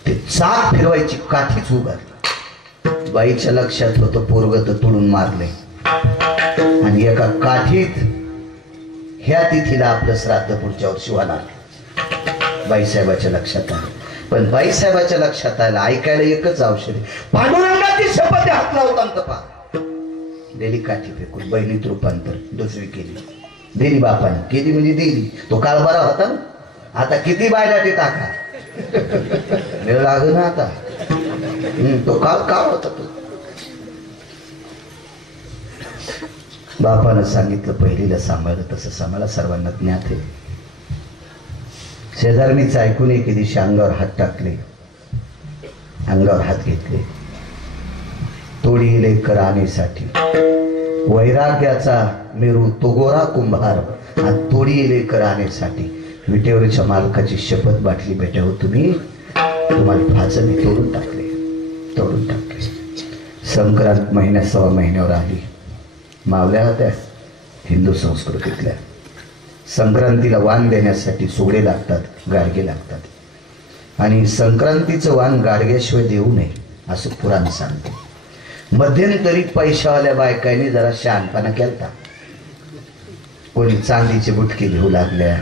ते चाक फिरवायची काठीच उभारली. बाईच्या लक्षात होतं पोरग तर तुडून मारले आणि एका काठीत ह्या तिथीला आपलं श्राद्ध पुढच्या वर्षी होणार. बाईसाहेबाच्या लक्षात आलं. पण बाईसाहेबाच्या लक्षात आलं ऐकायला एकच औषध, पांडुरंगाची शपथ हात लावता पा. दिली काठी फेकून. बहिणीत रूपांतर दुसरी केली. दिली बापाने केली म्हणजे दिली. तो काळ बरा होता ना. आता किती बायलाटी टाका वेळ लाग ना आता. तो काळ होता तो. बापानं सांगितलं पहिलीला सांभाळलं तसं सांभाळा. सर्वांना ज्ञात आहे. शेजारणीच ऐकून एके दिवशी अंगावर हात टाकले, अंगावर हात घेतले. तोडी लेकर आणीसाठी वैराग्याचा मेरू तो गोरा कुंभार आणि तोडी लेकर आणीसाठी विटेवरच्या मालकाची शपथ बाटली बेट्यावर तुम्हाला फाचणी तोडून टाकले. संक्रांत महिन्यात 6 महिन्यावर आली. मावल्या होत्या हिंदू संस्कृतीतल्या. संक्रांतीला वाण देण्यासाठी सोडे लागतात, गाडगे लागतात. आणि संक्रांतीचं वाण गाडग्याशिवाय देऊ नये असं पुराण सांगते. मध्यंतरी पैशावाल्या बायकांनी जरा शहाणपणा केलता. कोणी चांदीची बुटकी घेऊ लागल्या,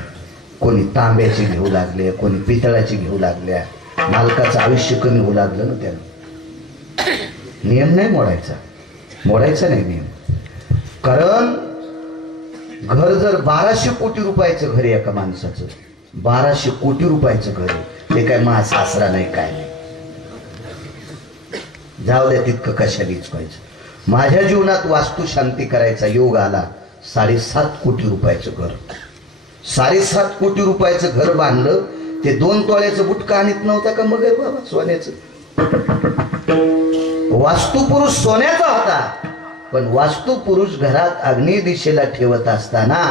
कोणी तांब्याची घेऊ लागले, कोणी पितळाची घेऊ लागल्या. मालकाचं आयुष्य कमी होऊ लागलं ना त्यानं. नियम नाही मोडायचा नाही नियम. कारण घर जर 1200 कोटी रुपयाचं घर आहे एका माणसाचं, 1200 कोटी रुपयाचं घर आहे. ते काय मा सासरा नाही काय नाही. जाऊ द्या तितकं कशालीच पाहिजे. माझ्या जीवनात वास्तू शांती करायचा योग आला. 7.5 कोटी रुपयाचं घर, 7.5 कोटी रुपयाचं घर बांधलं. ते 2 तोळ्याचं बुटका आणत नव्हता का मग बाबा सोन्याचं. वास्तुपुरुष सोन्याचा होता. पण वास्तुपुरुष घरात अग्नी दिशेला ठेवत असताना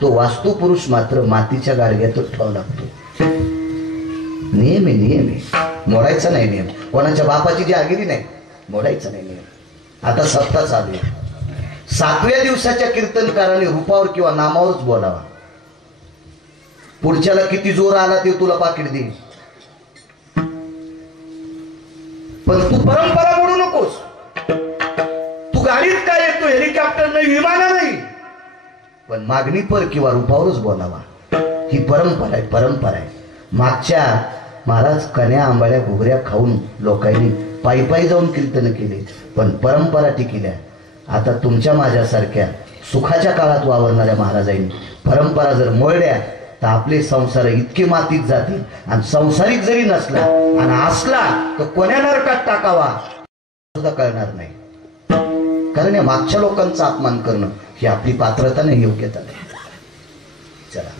तो वास्तुपुरुष मात्र मातीच्या गाडग्यातच ठेवा लागतो. नियम आहे. मोडायचा नाही नियम. कोणाच्या बापाची जी आगिरी नाही, मोडायचा नाही नियम. आता सप्ताह चालू आहे. 7व्या दिवसाच्या कीर्तनकाराने रूपावर किंवा नामावरच बोलावा. पुढच्याला किती जोर आला ते तुला पाकिट देईल. पण तू परंपरा मोडू नकोस. तू गाडीत काय येतो, हेलिकॉप्टर नाही, विमान नाही, पण मागणी पर किंवा रूपावरच बोलावा. ही परंपरा आहे. मागच्या महाराज कन्या आंबाड्या घुगऱ्या खाऊन लोकांनी पायी जाऊन कीर्तन केले, पण परंपरा टिकल्या. आता तुमच्या माझ्यासारख्या सुखाच्या काळात वावरणाऱ्या महाराजांनी परंपरा जर मोडल्या तर आपले संसार इतके मातीत जातील. आणि संसारिक जरी नसला आणि असला तर कोण्या नरकात टाकावा सुद्धा कळणार नाही. कारण या मागच्या लोकांचा अपमान करणं ही आपली पात्रता नाही, योग्यता नाही. चला,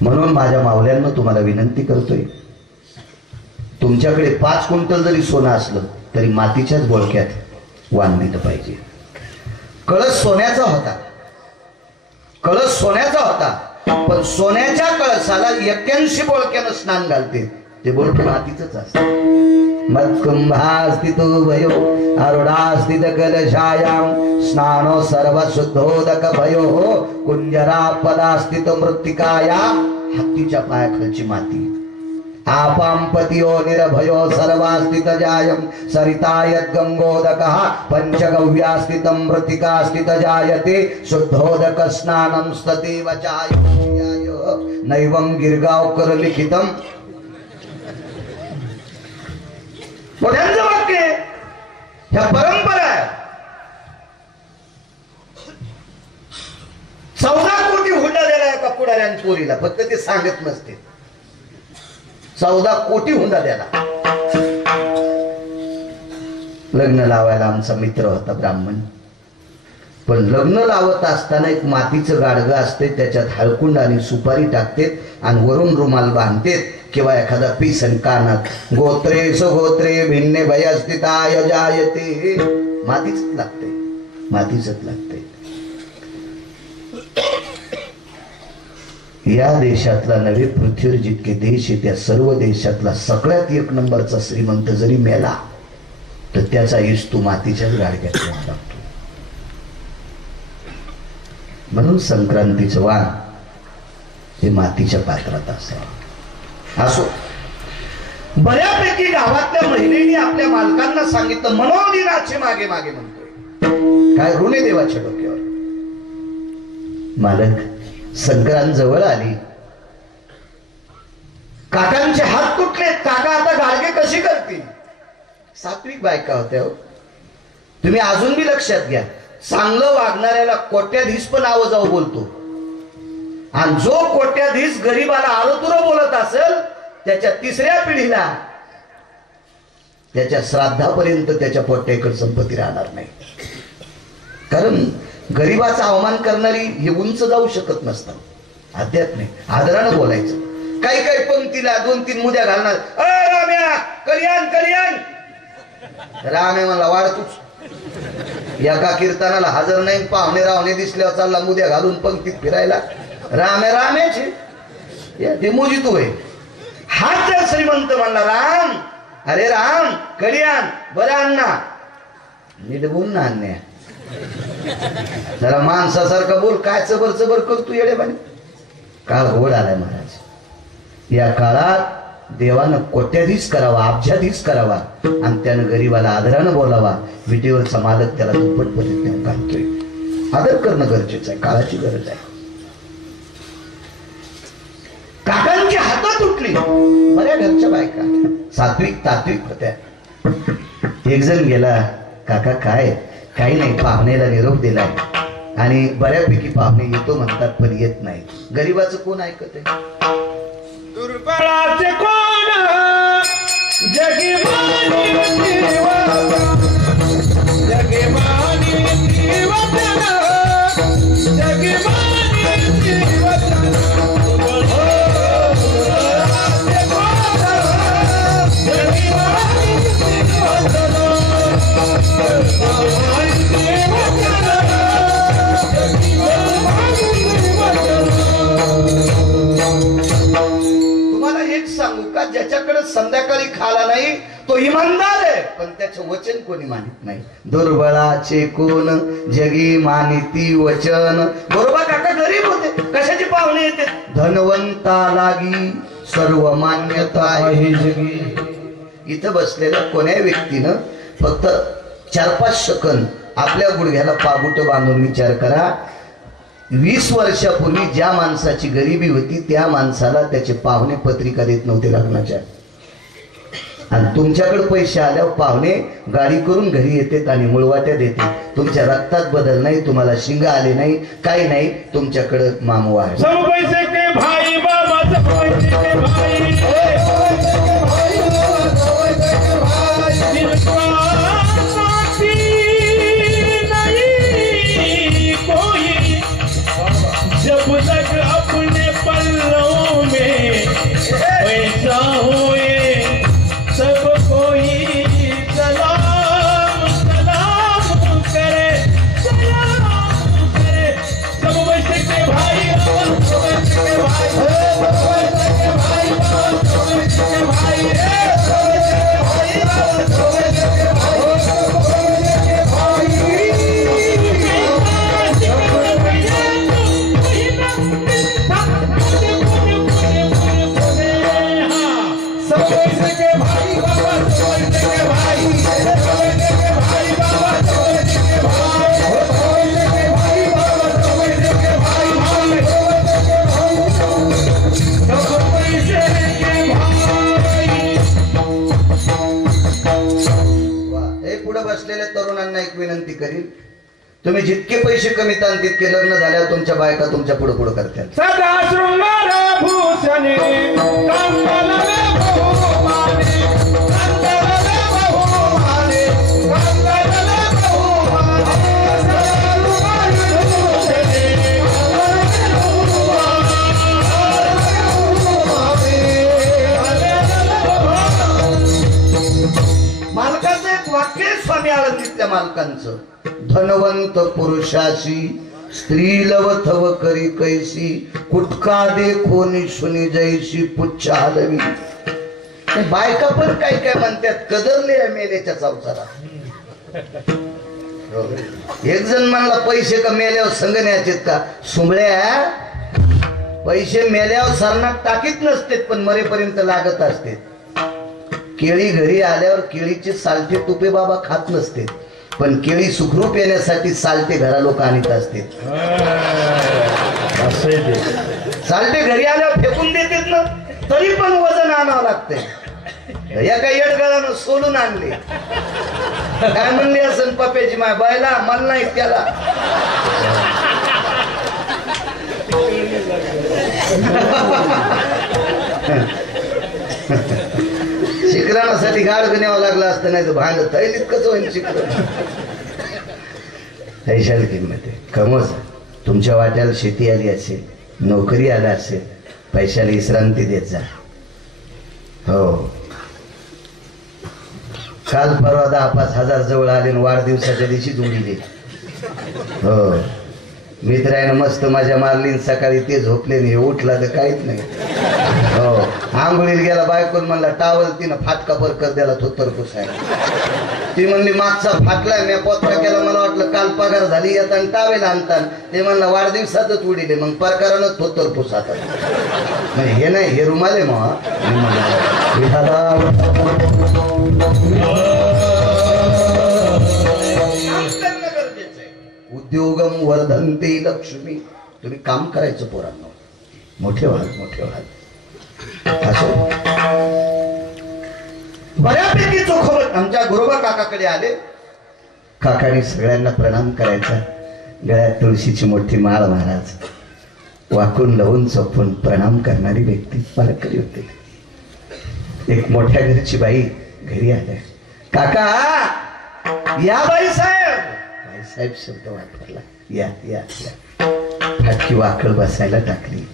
म्हणून माझ्या मावल्यांना तुम्हाला विनंती करतोय, तुमच्याकडे 5 क्विंटल जरी सोनं असलं तरी मातीच्याच बोळक्यात वाण दिलं पाहिजे. कळस सोन्याचा होता, पण सोन्याच्या कळसाला 81 बोळक्यानं स्नान घालते. ते बोळक मातीच असतं. मत्कुंभास्थितो भयो अरुणास्थित कलशायाम स्नानो सर्व शुद्धोदक भयो कुंजरा पदास्थित मृत्तिकाया. हत्तीच्या पायाखालची माती. आपांपतियो निरभयो सर्वास्थित जायम सरितायत गंगोदकः पंचगव्यास्थितं मृत्तिकास्थित जायते शुद्धोदक स्नानं स्तदेव जायो नैवं गिरगावकर लिखितम्. मोठ्यांचं वाक्य. ह्या परंपरा आहे. 14 कोटी हुंडा दिला एका पुढाऱ्यान पोरीला, फक्त ते सांगत नसते. 14 कोटी हुंडा द्याला. लग्न लावायला आमचा मित्र होता ब्राह्मण. पण लग्न लावत असताना एक मातीचं गाडगं असते, त्याच्यात हळकुंड आणि सुपारी टाकतेत आणि वरून रुमाल बांधतेत किंवा एखादा पीस आणि कानात गोत्रे सुगोत्रे भिन्ने भयस्थिताय जायते. मातीच लागते, मातीच लागते. या देशातला नव्हे, पृथ्वीवर जितके देश आहे त्या सर्व देशातला सगळ्यात एक नंबरचा श्रीमंत जरी मेला तर त्याचा इस्तू मातीच्याच गाडग्यात लागतो. म्हणून संक्रांतीचं वाण हे मातीच्या पात्रात असावं. असो, बऱ्यापैकी गावातल्या महिलेने आपल्या मालकांना सांगितलं, मनोदिनाचे मागे मागे म्हणतोय, काय ऋणे देवाच्या डोक्यावर. मालक, संक्रांत जवळ आली, काकांचे हात तुटले, काका आता गाडगे कशी करतील. सात्विक बायका होत्या हो. तुम्ही अजून बी लक्षात घ्या, चांगलं वागणाऱ्याला कोट्याधीश पण आव जाऊ बोलतो, आणि जो कोट्याधीश गरीबाला आरोतुर बोलत असेल त्याच्या तिसऱ्या पिढीला त्याच्या श्राद्धापर्यंत त्याच्या पोट्याकडे संपत्ती राहणार नाही. कारण गरीबाचा अवमान करणारी हे उंच जाऊ शकत नसतात. अध्यात्म आदरानं बोलायचं. काही काही पंक्तीला 2-3 मुद्या घालणार, राम्या कल्याण कल्याण. रामे मला वाढतोच. एका कीर्तनाला हजर नाही, पाहुणे रावणे दिसल्यावर चालला मुद्या घालून पंक्तीत फिरायला. रामे रामेचे ते मोजी तू आहे. हाच जर श्रीमंत म्हणला, राम अरे राम कल्याण बरं अण्णा, नीट बोल ना अन्या, जरा माणसासारखं बोल. काय चबर चबर करतो येडेबाने. काळ घोड आलाय महाराज. या काळात देवानं कोट्याधीश करावा, अब्जाधीश करावा, आणि त्यानं गरीबाला आदरानं बोलावा. विटेवरचा मालक त्याला दुप्पट पद्धतीने घालतोय. आदर करणं गरजेचं आहे, काळाची गरज आहे. काकांची हात तुटली. बऱ्या घरच्या बायका सात्विक तात्विक होत्या. एक जण गेला, काका काय, काही नाही, पाहुण्याला निरोप दिलाय आणि बऱ्यापैकी पाहुणे येतो म्हणतात पण येत नाही. गरीबाचं कोण ऐकत आहे. दुर्बळाचे कोण जगमानी जगमानी तुम्हाला एक सांगू का, ज्याच्याकडे संध्याकाळी खाला नाही तो इमानदार आहे, पण त्याचं वचन कोणी मानित नाही. दुर्बळाचे कोण जगी मानिती वचन. बरोबर काका गरीब होते, कशाचे पाहुणे येते. धनवंता लागी सर्व मान्यता आहे जगी. इथं बसलेल्या कोण्या व्यक्तीनं फक्त 4-5 सेकंद आपल्या गुडघ्याला पाबुट बांधून विचार करा. 20 वर्षापूर्वी ज्या माणसाची गरिबी होती त्या माणसाला त्याचे पाहुणे पत्रिका देत नव्हते लग्नाच्या, आणि तुमच्याकडे पैसे आल्यावर पाहुणे गाडी करून घरी येतात आणि मुळवाट्या देते. तुमच्या रक्तात बदल नाही, तुम्हाला शिंग आले नाही, काही नाही, तुमच्याकडे मामू आहे. सब पैसे के भाई बाबा, सब पैसे के भाई, जब तक अपने पल्लों में पैसा हुए सब कोई सलाम सलाम करे, सलाम करे. सब वैसे के भाई, सब वैसे के भाई, सब वैसे के भाई, सब वैसे के भाई, सब वैसे के भाई, सब वैसे के भाई, सब वैसे के भाई. पुढे बसलेल्या तरुणांना एक विनंती करीन, तुम्ही जितके पैसे कमीत आणि तितके लग्न झाल्यावर तुमच्या बायका तुमच्या पुढे पुढे करतात. सदा शृंगार भूषणे कंगलवे बहुमाने, कंगलवे बहुमाने, कंगलवे बहुमाने, सदा काकांचं. धनवंत पुरुषाशी स्त्री लवथव करी कैसी, कुटका देखो निशुनी जैसी पुच्छ हलवी. बायका पण काय काय म्हणतात, कदरले मेलेच्या संसारात. एक जण म्हणला पैसे का मेल्यावर संग न्यायचे का? सुंबळ्या, पैसे मेल्यावर सरणात टाकीत नसते पण मरेपर्यंत लागत असते. केळी घरी आल्यावर केळीचे सालटे तुपे बाबा खात नसते, पण केळी सुखरूप येण्यासाठी सालटे घरा लोक आणत असते. सालटे घरी आल्यावर फेकून देतात ना, तरी पण वजन आणावं लागतंय. एका येडगाळानं सोलून आणले. काय म्हणली असं पप्याची माय, बायला मला नाही त्याला. शिकरासाठी गाड न्यावं लागलं असतं, नाही तर भांड थैलीत कसं होईल शिकरण. पैशाला किंमत आहे. कमवच तुमच्या वाट्याला शेती आली असेल, नोकरी आला असेल, पैशाला विश्रांती देत जा. हो, काल परवा 10-5 हजार जवळ आले, वाढदिवसाच्या दिवशी जोडीले. हो, मित्राने मस्त मजा मारली, सकाळी ते झोपले नाही, उठला तर काहीच नाही. हो, आंघोळीला गेला, बायकोन म्हणला टावल तिनं फाटका बरकर द्याला थोत्तर पुसायला. ती म्हणली मागचा फाटलाय, मी पोतरा केला, मला वाटलं काल पगार झाली येताना टावेल आणताना. ते म्हणलं वाढदिवसातच उडीले, मग परकारानं थोत्तर पुसातात. म्हणजे हे नाही, हे रुमाले मग. उद्योगम वर्धनते लक्ष्मी. तुम्ही काम करायचं पोरांनो, मोठे व्हाल, मोठे व्हाल. असं बऱ्यापैकी चोखवत आमच्या गुरुबा काकाकडे आले. काकाने सगळ्यांना प्रणाम करायचा. गळ्यात तुळशीची मोठी माळ महाराज, वाकून लवून चोखून प्रणाम करणारी व्यक्ती वारकरी होते. एक मोठ्या घरची बाई घरी आल्या. काका या बाईसाहेब. बाईसाहेब शब्द वापरला. या या या. फाटकी वाकळ बसायला टाकली.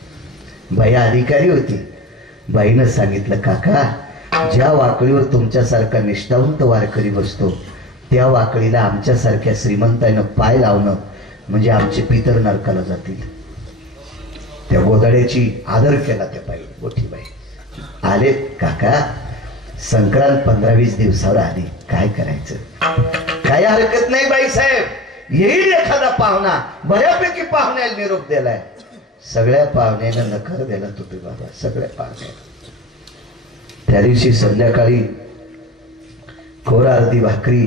बाई अधिकारी होती. बाईनं सांगितलं, काका ज्या वाकळीवर तुमच्यासारखा निष्ठावंत वारकरी बसतो, त्या वाकळीला आमच्यासारख्या श्रीमंतानं पाय लावणं म्हणजे आमचे पितर नरकाला जातील. त्या गोदाड्याची आदर केला त्या बाई, मोठी बाई. आले काका, संक्रांत 15-20 दिवसावर आली, काय करायचं? काही हरकत नाही बाईसाहेब, येईल एखादा पाहुणा. बऱ्यापैकी पाहुण्याला निरोप दिलाय. सगळ्या पाहुण्यानं नकार दिला तुम्ही बाबा, सगळ्या पाहुण्याला. त्या दिवशी संध्याकाळी खोर अर्धी भाकरी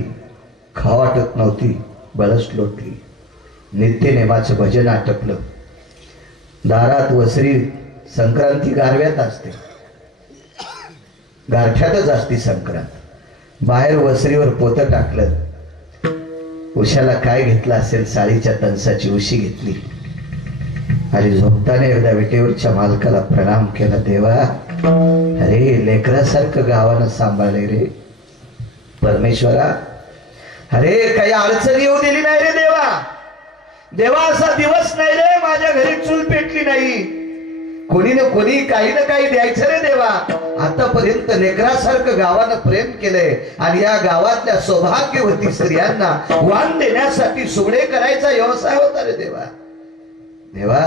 खावा वाटत नव्हती, बळस लोटली. नित्यनेमाचं भजन आटपलं. दारात वसरी संक्रांती गारव्यात असते, गारठ्यातच असते संक्रांत. बाहेर वसरीवर पोतं टाकलं. उशाला काय घेतलं असेल, साडीच्या तनसाची उशी घेतली आणि झोपताना एकदा विटेवरच्या मालकाला प्रणाम केला. देवा, अरे लेकरासारखं गावानं सांभाळले रे परमेश्वरा. अरे काही अडचण येऊ दिली नाही रे देवा. देवा असा दिवस नाही रे माझ्या घरी चूल पेटली नाही. कोणी ना कोणी काही ना काही द्यायचं रे देवा. आतापर्यंत लेकरासारखं गावानं प्रेम केलंय आणि या गावातल्या सौभाग्यवती स्त्रियांना वाण देण्यासाठी सुगडे करायचा व्यवसाय होता रे देवा. देवा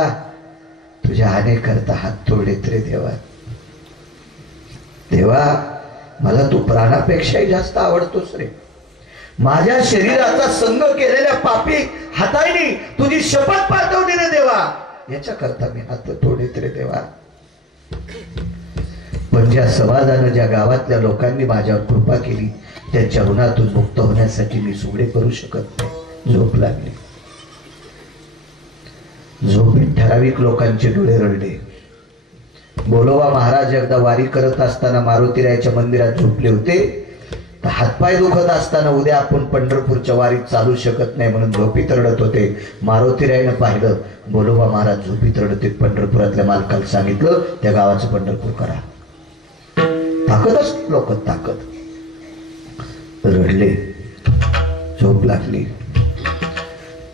तुझ्या हाने करता हात तोडेत रे देवा. देवा मला तू प्राणापेक्षाही जास्त आवडतोस रे. माझ्या शरीराचा संग केलेल्या पापी हाताने तुझी शपथ पाठवली रे देवा. याच्या करता मी हात तोडेत रे देवा. पण ज्या समाजानं, ज्या गावातल्या लोकांनी माझ्यावर कृपा केली, त्यांच्या ऋणातून मुक्त होण्यासाठी मी सुगडे करू शकत नाही. झोप लागली. झोपेत ठराविक लोकांचे डोळे रडले. बोलोबा महाराज एकदा वारी करत असताना मारुतीरायाच्या मंदिरात झोपले होते. तर हातपाय दुखत असताना उद्या आपण पंढरपूरच्या वारीत चालू शकत नाही म्हणून झोपीत रडत होते. मारुतीरायानं पाहिलं, बोलोबा महाराज झोपीत रडत. पंढरपुरातल्या मालकाला सांगितलं, त्या गावाचं पंढरपूर करा. ताकद असते लोक, ताकद. रडले, झोप लागली.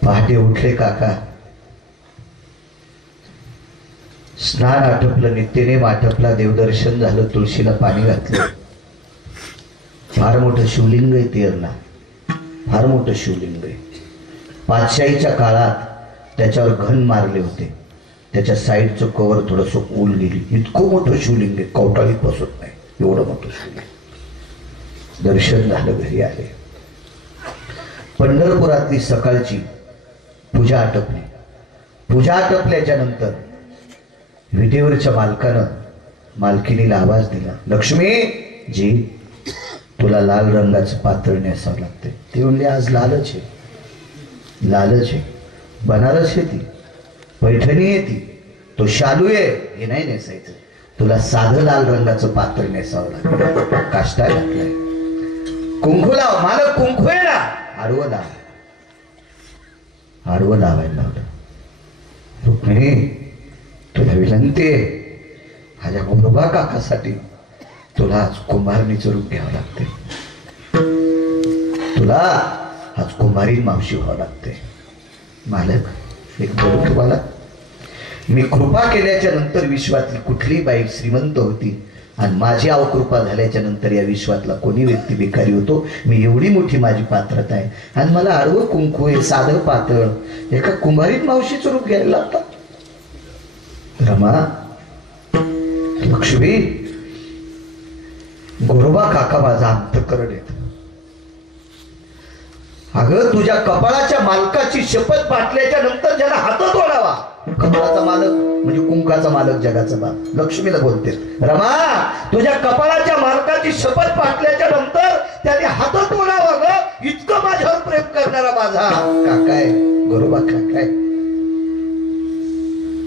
पहाटे उठले काका. स्नान आटपलं, नित्यनेम आटपला, देवदर्शन झालं, तुळशीला पाणी घातलं. फार मोठं शिवलिंग आहे तेरला. फार मोठं शिवलिंग आहे. पातशाहीच्या काळात त्याच्यावर घन मारले होते, त्याच्या साईडचं कवर थोडंसं ऊल गेली. इतकं मोठं शिवलिंग आहे, कवटाळीत बसत नाही एवढं मोठं शिवलिंग. दर्शन झालं, घरी आले. पंढरपुरातली सकाळची पूजा आटपली. पूजा आटपल्याच्या नंतर विटेवरच्या मालकानं मालकिनीला आवाज दिला, लक्ष्मी जी तुला लाल रंगाचं पातळ नेसावं लागते. ते म्हणले आज लालच आहे, लालच आहे, बनारस आहे ती, पैठणी आहे ती, तो शालू आहे, हे नाही नेसायचं, तुला साधं लाल रंगाचं पातळ नेसावं लागतं. काष्टा घातलाय, कुंकू लाव, मालक कुंकू आहे ना, आडवं लाव. आडवं लावायला लावलं. रुक्मिणी तुला विनंती आहे, माझ्या गोरोबा काकासाठी तुला आज कुंभारणीचं रूप घ्यावं लागते, तुला आज कुंभारी मावशी व्हावं लागते. मालक एक बोलू तुम्हाला, मी कृपा केल्याच्या नंतर विश्वातली कुठली बाई श्रीमंत होती आणि माझी अवकृपा झाल्याच्या नंतर या विश्वातला कोणी व्यक्ती भिकारी होतो. मी एवढी मोठी माझी पात्रता आहे आणि मला आडवं कुंकू आहे, साधं पातळ, एका कुंभारीत मावशीचं रूप घ्यायला लागतं. रमा, लक्ष्मी, गोरोबा काका माझा अंतःकरण येत. अगं तुझ्या कपाळाच्या मालकाची शपथ बाटल्याच्या नंतर ज्याला हातात ओढावा, कपाळाचा मालक म्हणजे कुंकाचा मालक, जगाचा बाप, लक्ष्मीला बोलते. रमा, तुझ्या कपाळाच्या मालकाची शपथ बाटल्याच्या नंतर त्याने हातात ओढावा ग, इतकं माझ्यावर प्रेम करणारा माझा काकाय, गोरोबा काकाय.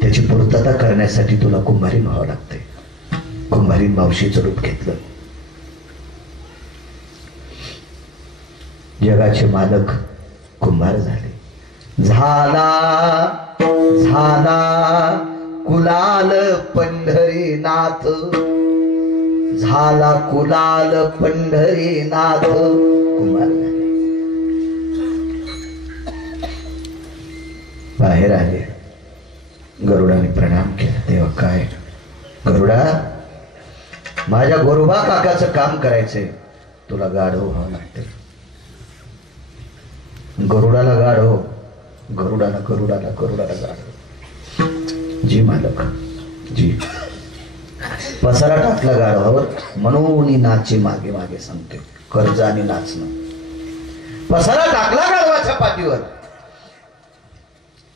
त्याची पूर्तता करण्यासाठी तुला कुंभारी व्हावं लागते. कुंभारी मावशीचं रूप घेतलं. जगाचे मालक कुंभार झाले. झाला झाला कुलाल पंढरीनाथ, झाला कुलाल पंढरीनाथ, कुंभार झाले. बाहेर आले. गरुडाने प्रणाम केला. तेव्हा काय, गरुडा माझ्या गोरोबा काकाचं काम करायचंय, तुला गाढव व्हावं लागतं. गरुडाला गाढव, गरुडाला गरुडाला गरुडाला गाढव. जी मालक जी. पसारा टाकला गाढवावर, म्हणून नाचे मागे मागे सांगते, कर्ज आणि नाचणं. पसारा टाकला गाढवाच्या पाठीवर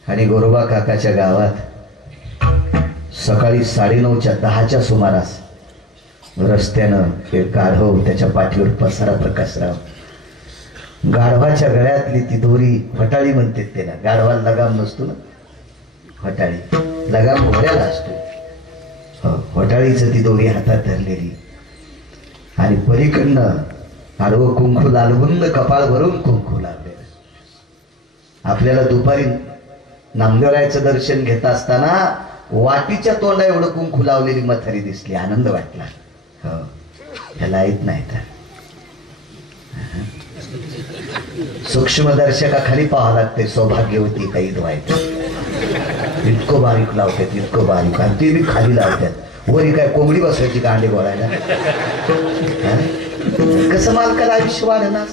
आणि गोरोबा काकाच्या गावात सकाळी 9:30च्या 10च्या सुमारास रस्त्यानं एक गाढव, त्याच्या पाठीवर पसारा प्रकाशराव. गाढवाच्या गळ्यातली ती दोरी फटाळी म्हणते त्याला. गाढवाला लगाम नसतो ना, फटाळी, लगाम घोड्याला असतो. फटाळीचं ती दोरी हातात धरलेली आणि पलीकडनं आडवं कुंकू, लालबुंद कपाळ भरून कुंकू लावलेलं. आपल्याला दुपारी नामदेवरायचं दर्शन घेत असताना वाटीच्या तोंडा एवढं कुंकू लावलेली मथारी दिसली. आनंद वाटला. हो, त्याला येत नाही तर सूक्ष्मदर्शकाखाली पाहावं लागते. सौभाग्यवती काही व्हायचं, इतकं बारीक लावतात, इतकं बारीक, आणि ते बी खाली लावतात. वरी काय कोंबडी बसवायची कांडे गोळायला. कसं मालकाला आयुष्य वाढणार.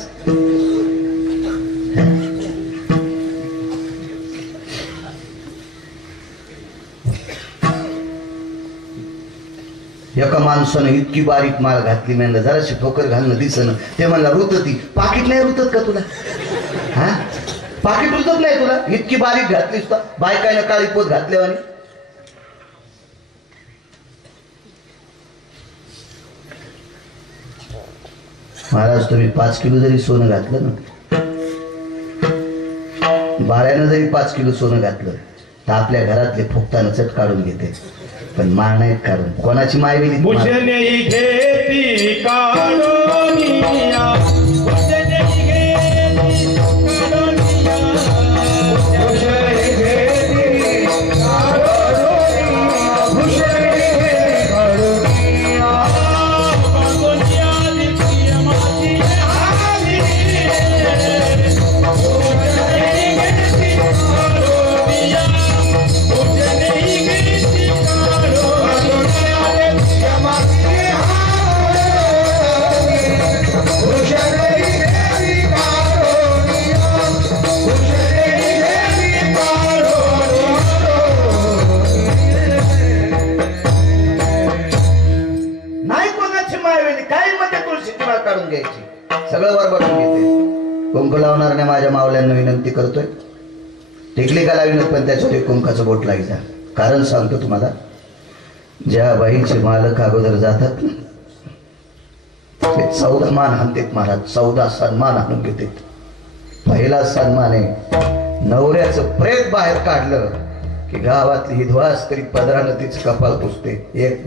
एका माणसानं इतकी बारीक माळ घातली, म्हणलं जराशी ठोकर घालणं दिसणं. ते म्हणला रुतती. पाकिट नाही रुतत का तुला? हा, पाकिट रुतत नाही तुला? इतकी बारीक घातलीस का? बायकायनं काळी पोत घातल्यावानी. महाराज तुम्ही 5 किलो जरी सोनं घातलं ना, बाळ्यानं जरी 5 किलो सोनं घातलं तर आपल्या घरातले फुकताना चट काढून घेते, पण माळ नाही काढून. कोणाची माय गेली? Puxa सगळं बरोबर घेते. कुंकू लावणाऱ्या माझ्या मावल्यांना विनंती करतोय, टिकली का लावीन पण त्याच्यावर एक कुंकाचं बोट लागायचा. कारण सांगतो तुम्हाला, ज्या बाईचे मालक अगोदर जातात ते 14 मान हाणतात महाराज, 14 सन्मान आणून घेतात. पहिला सन्मान आहे नवऱ्याचं प्रेत बाहेर काढलं की गावातली हिदवास तरी पदरानं तिचं कपाळ पुसते. एक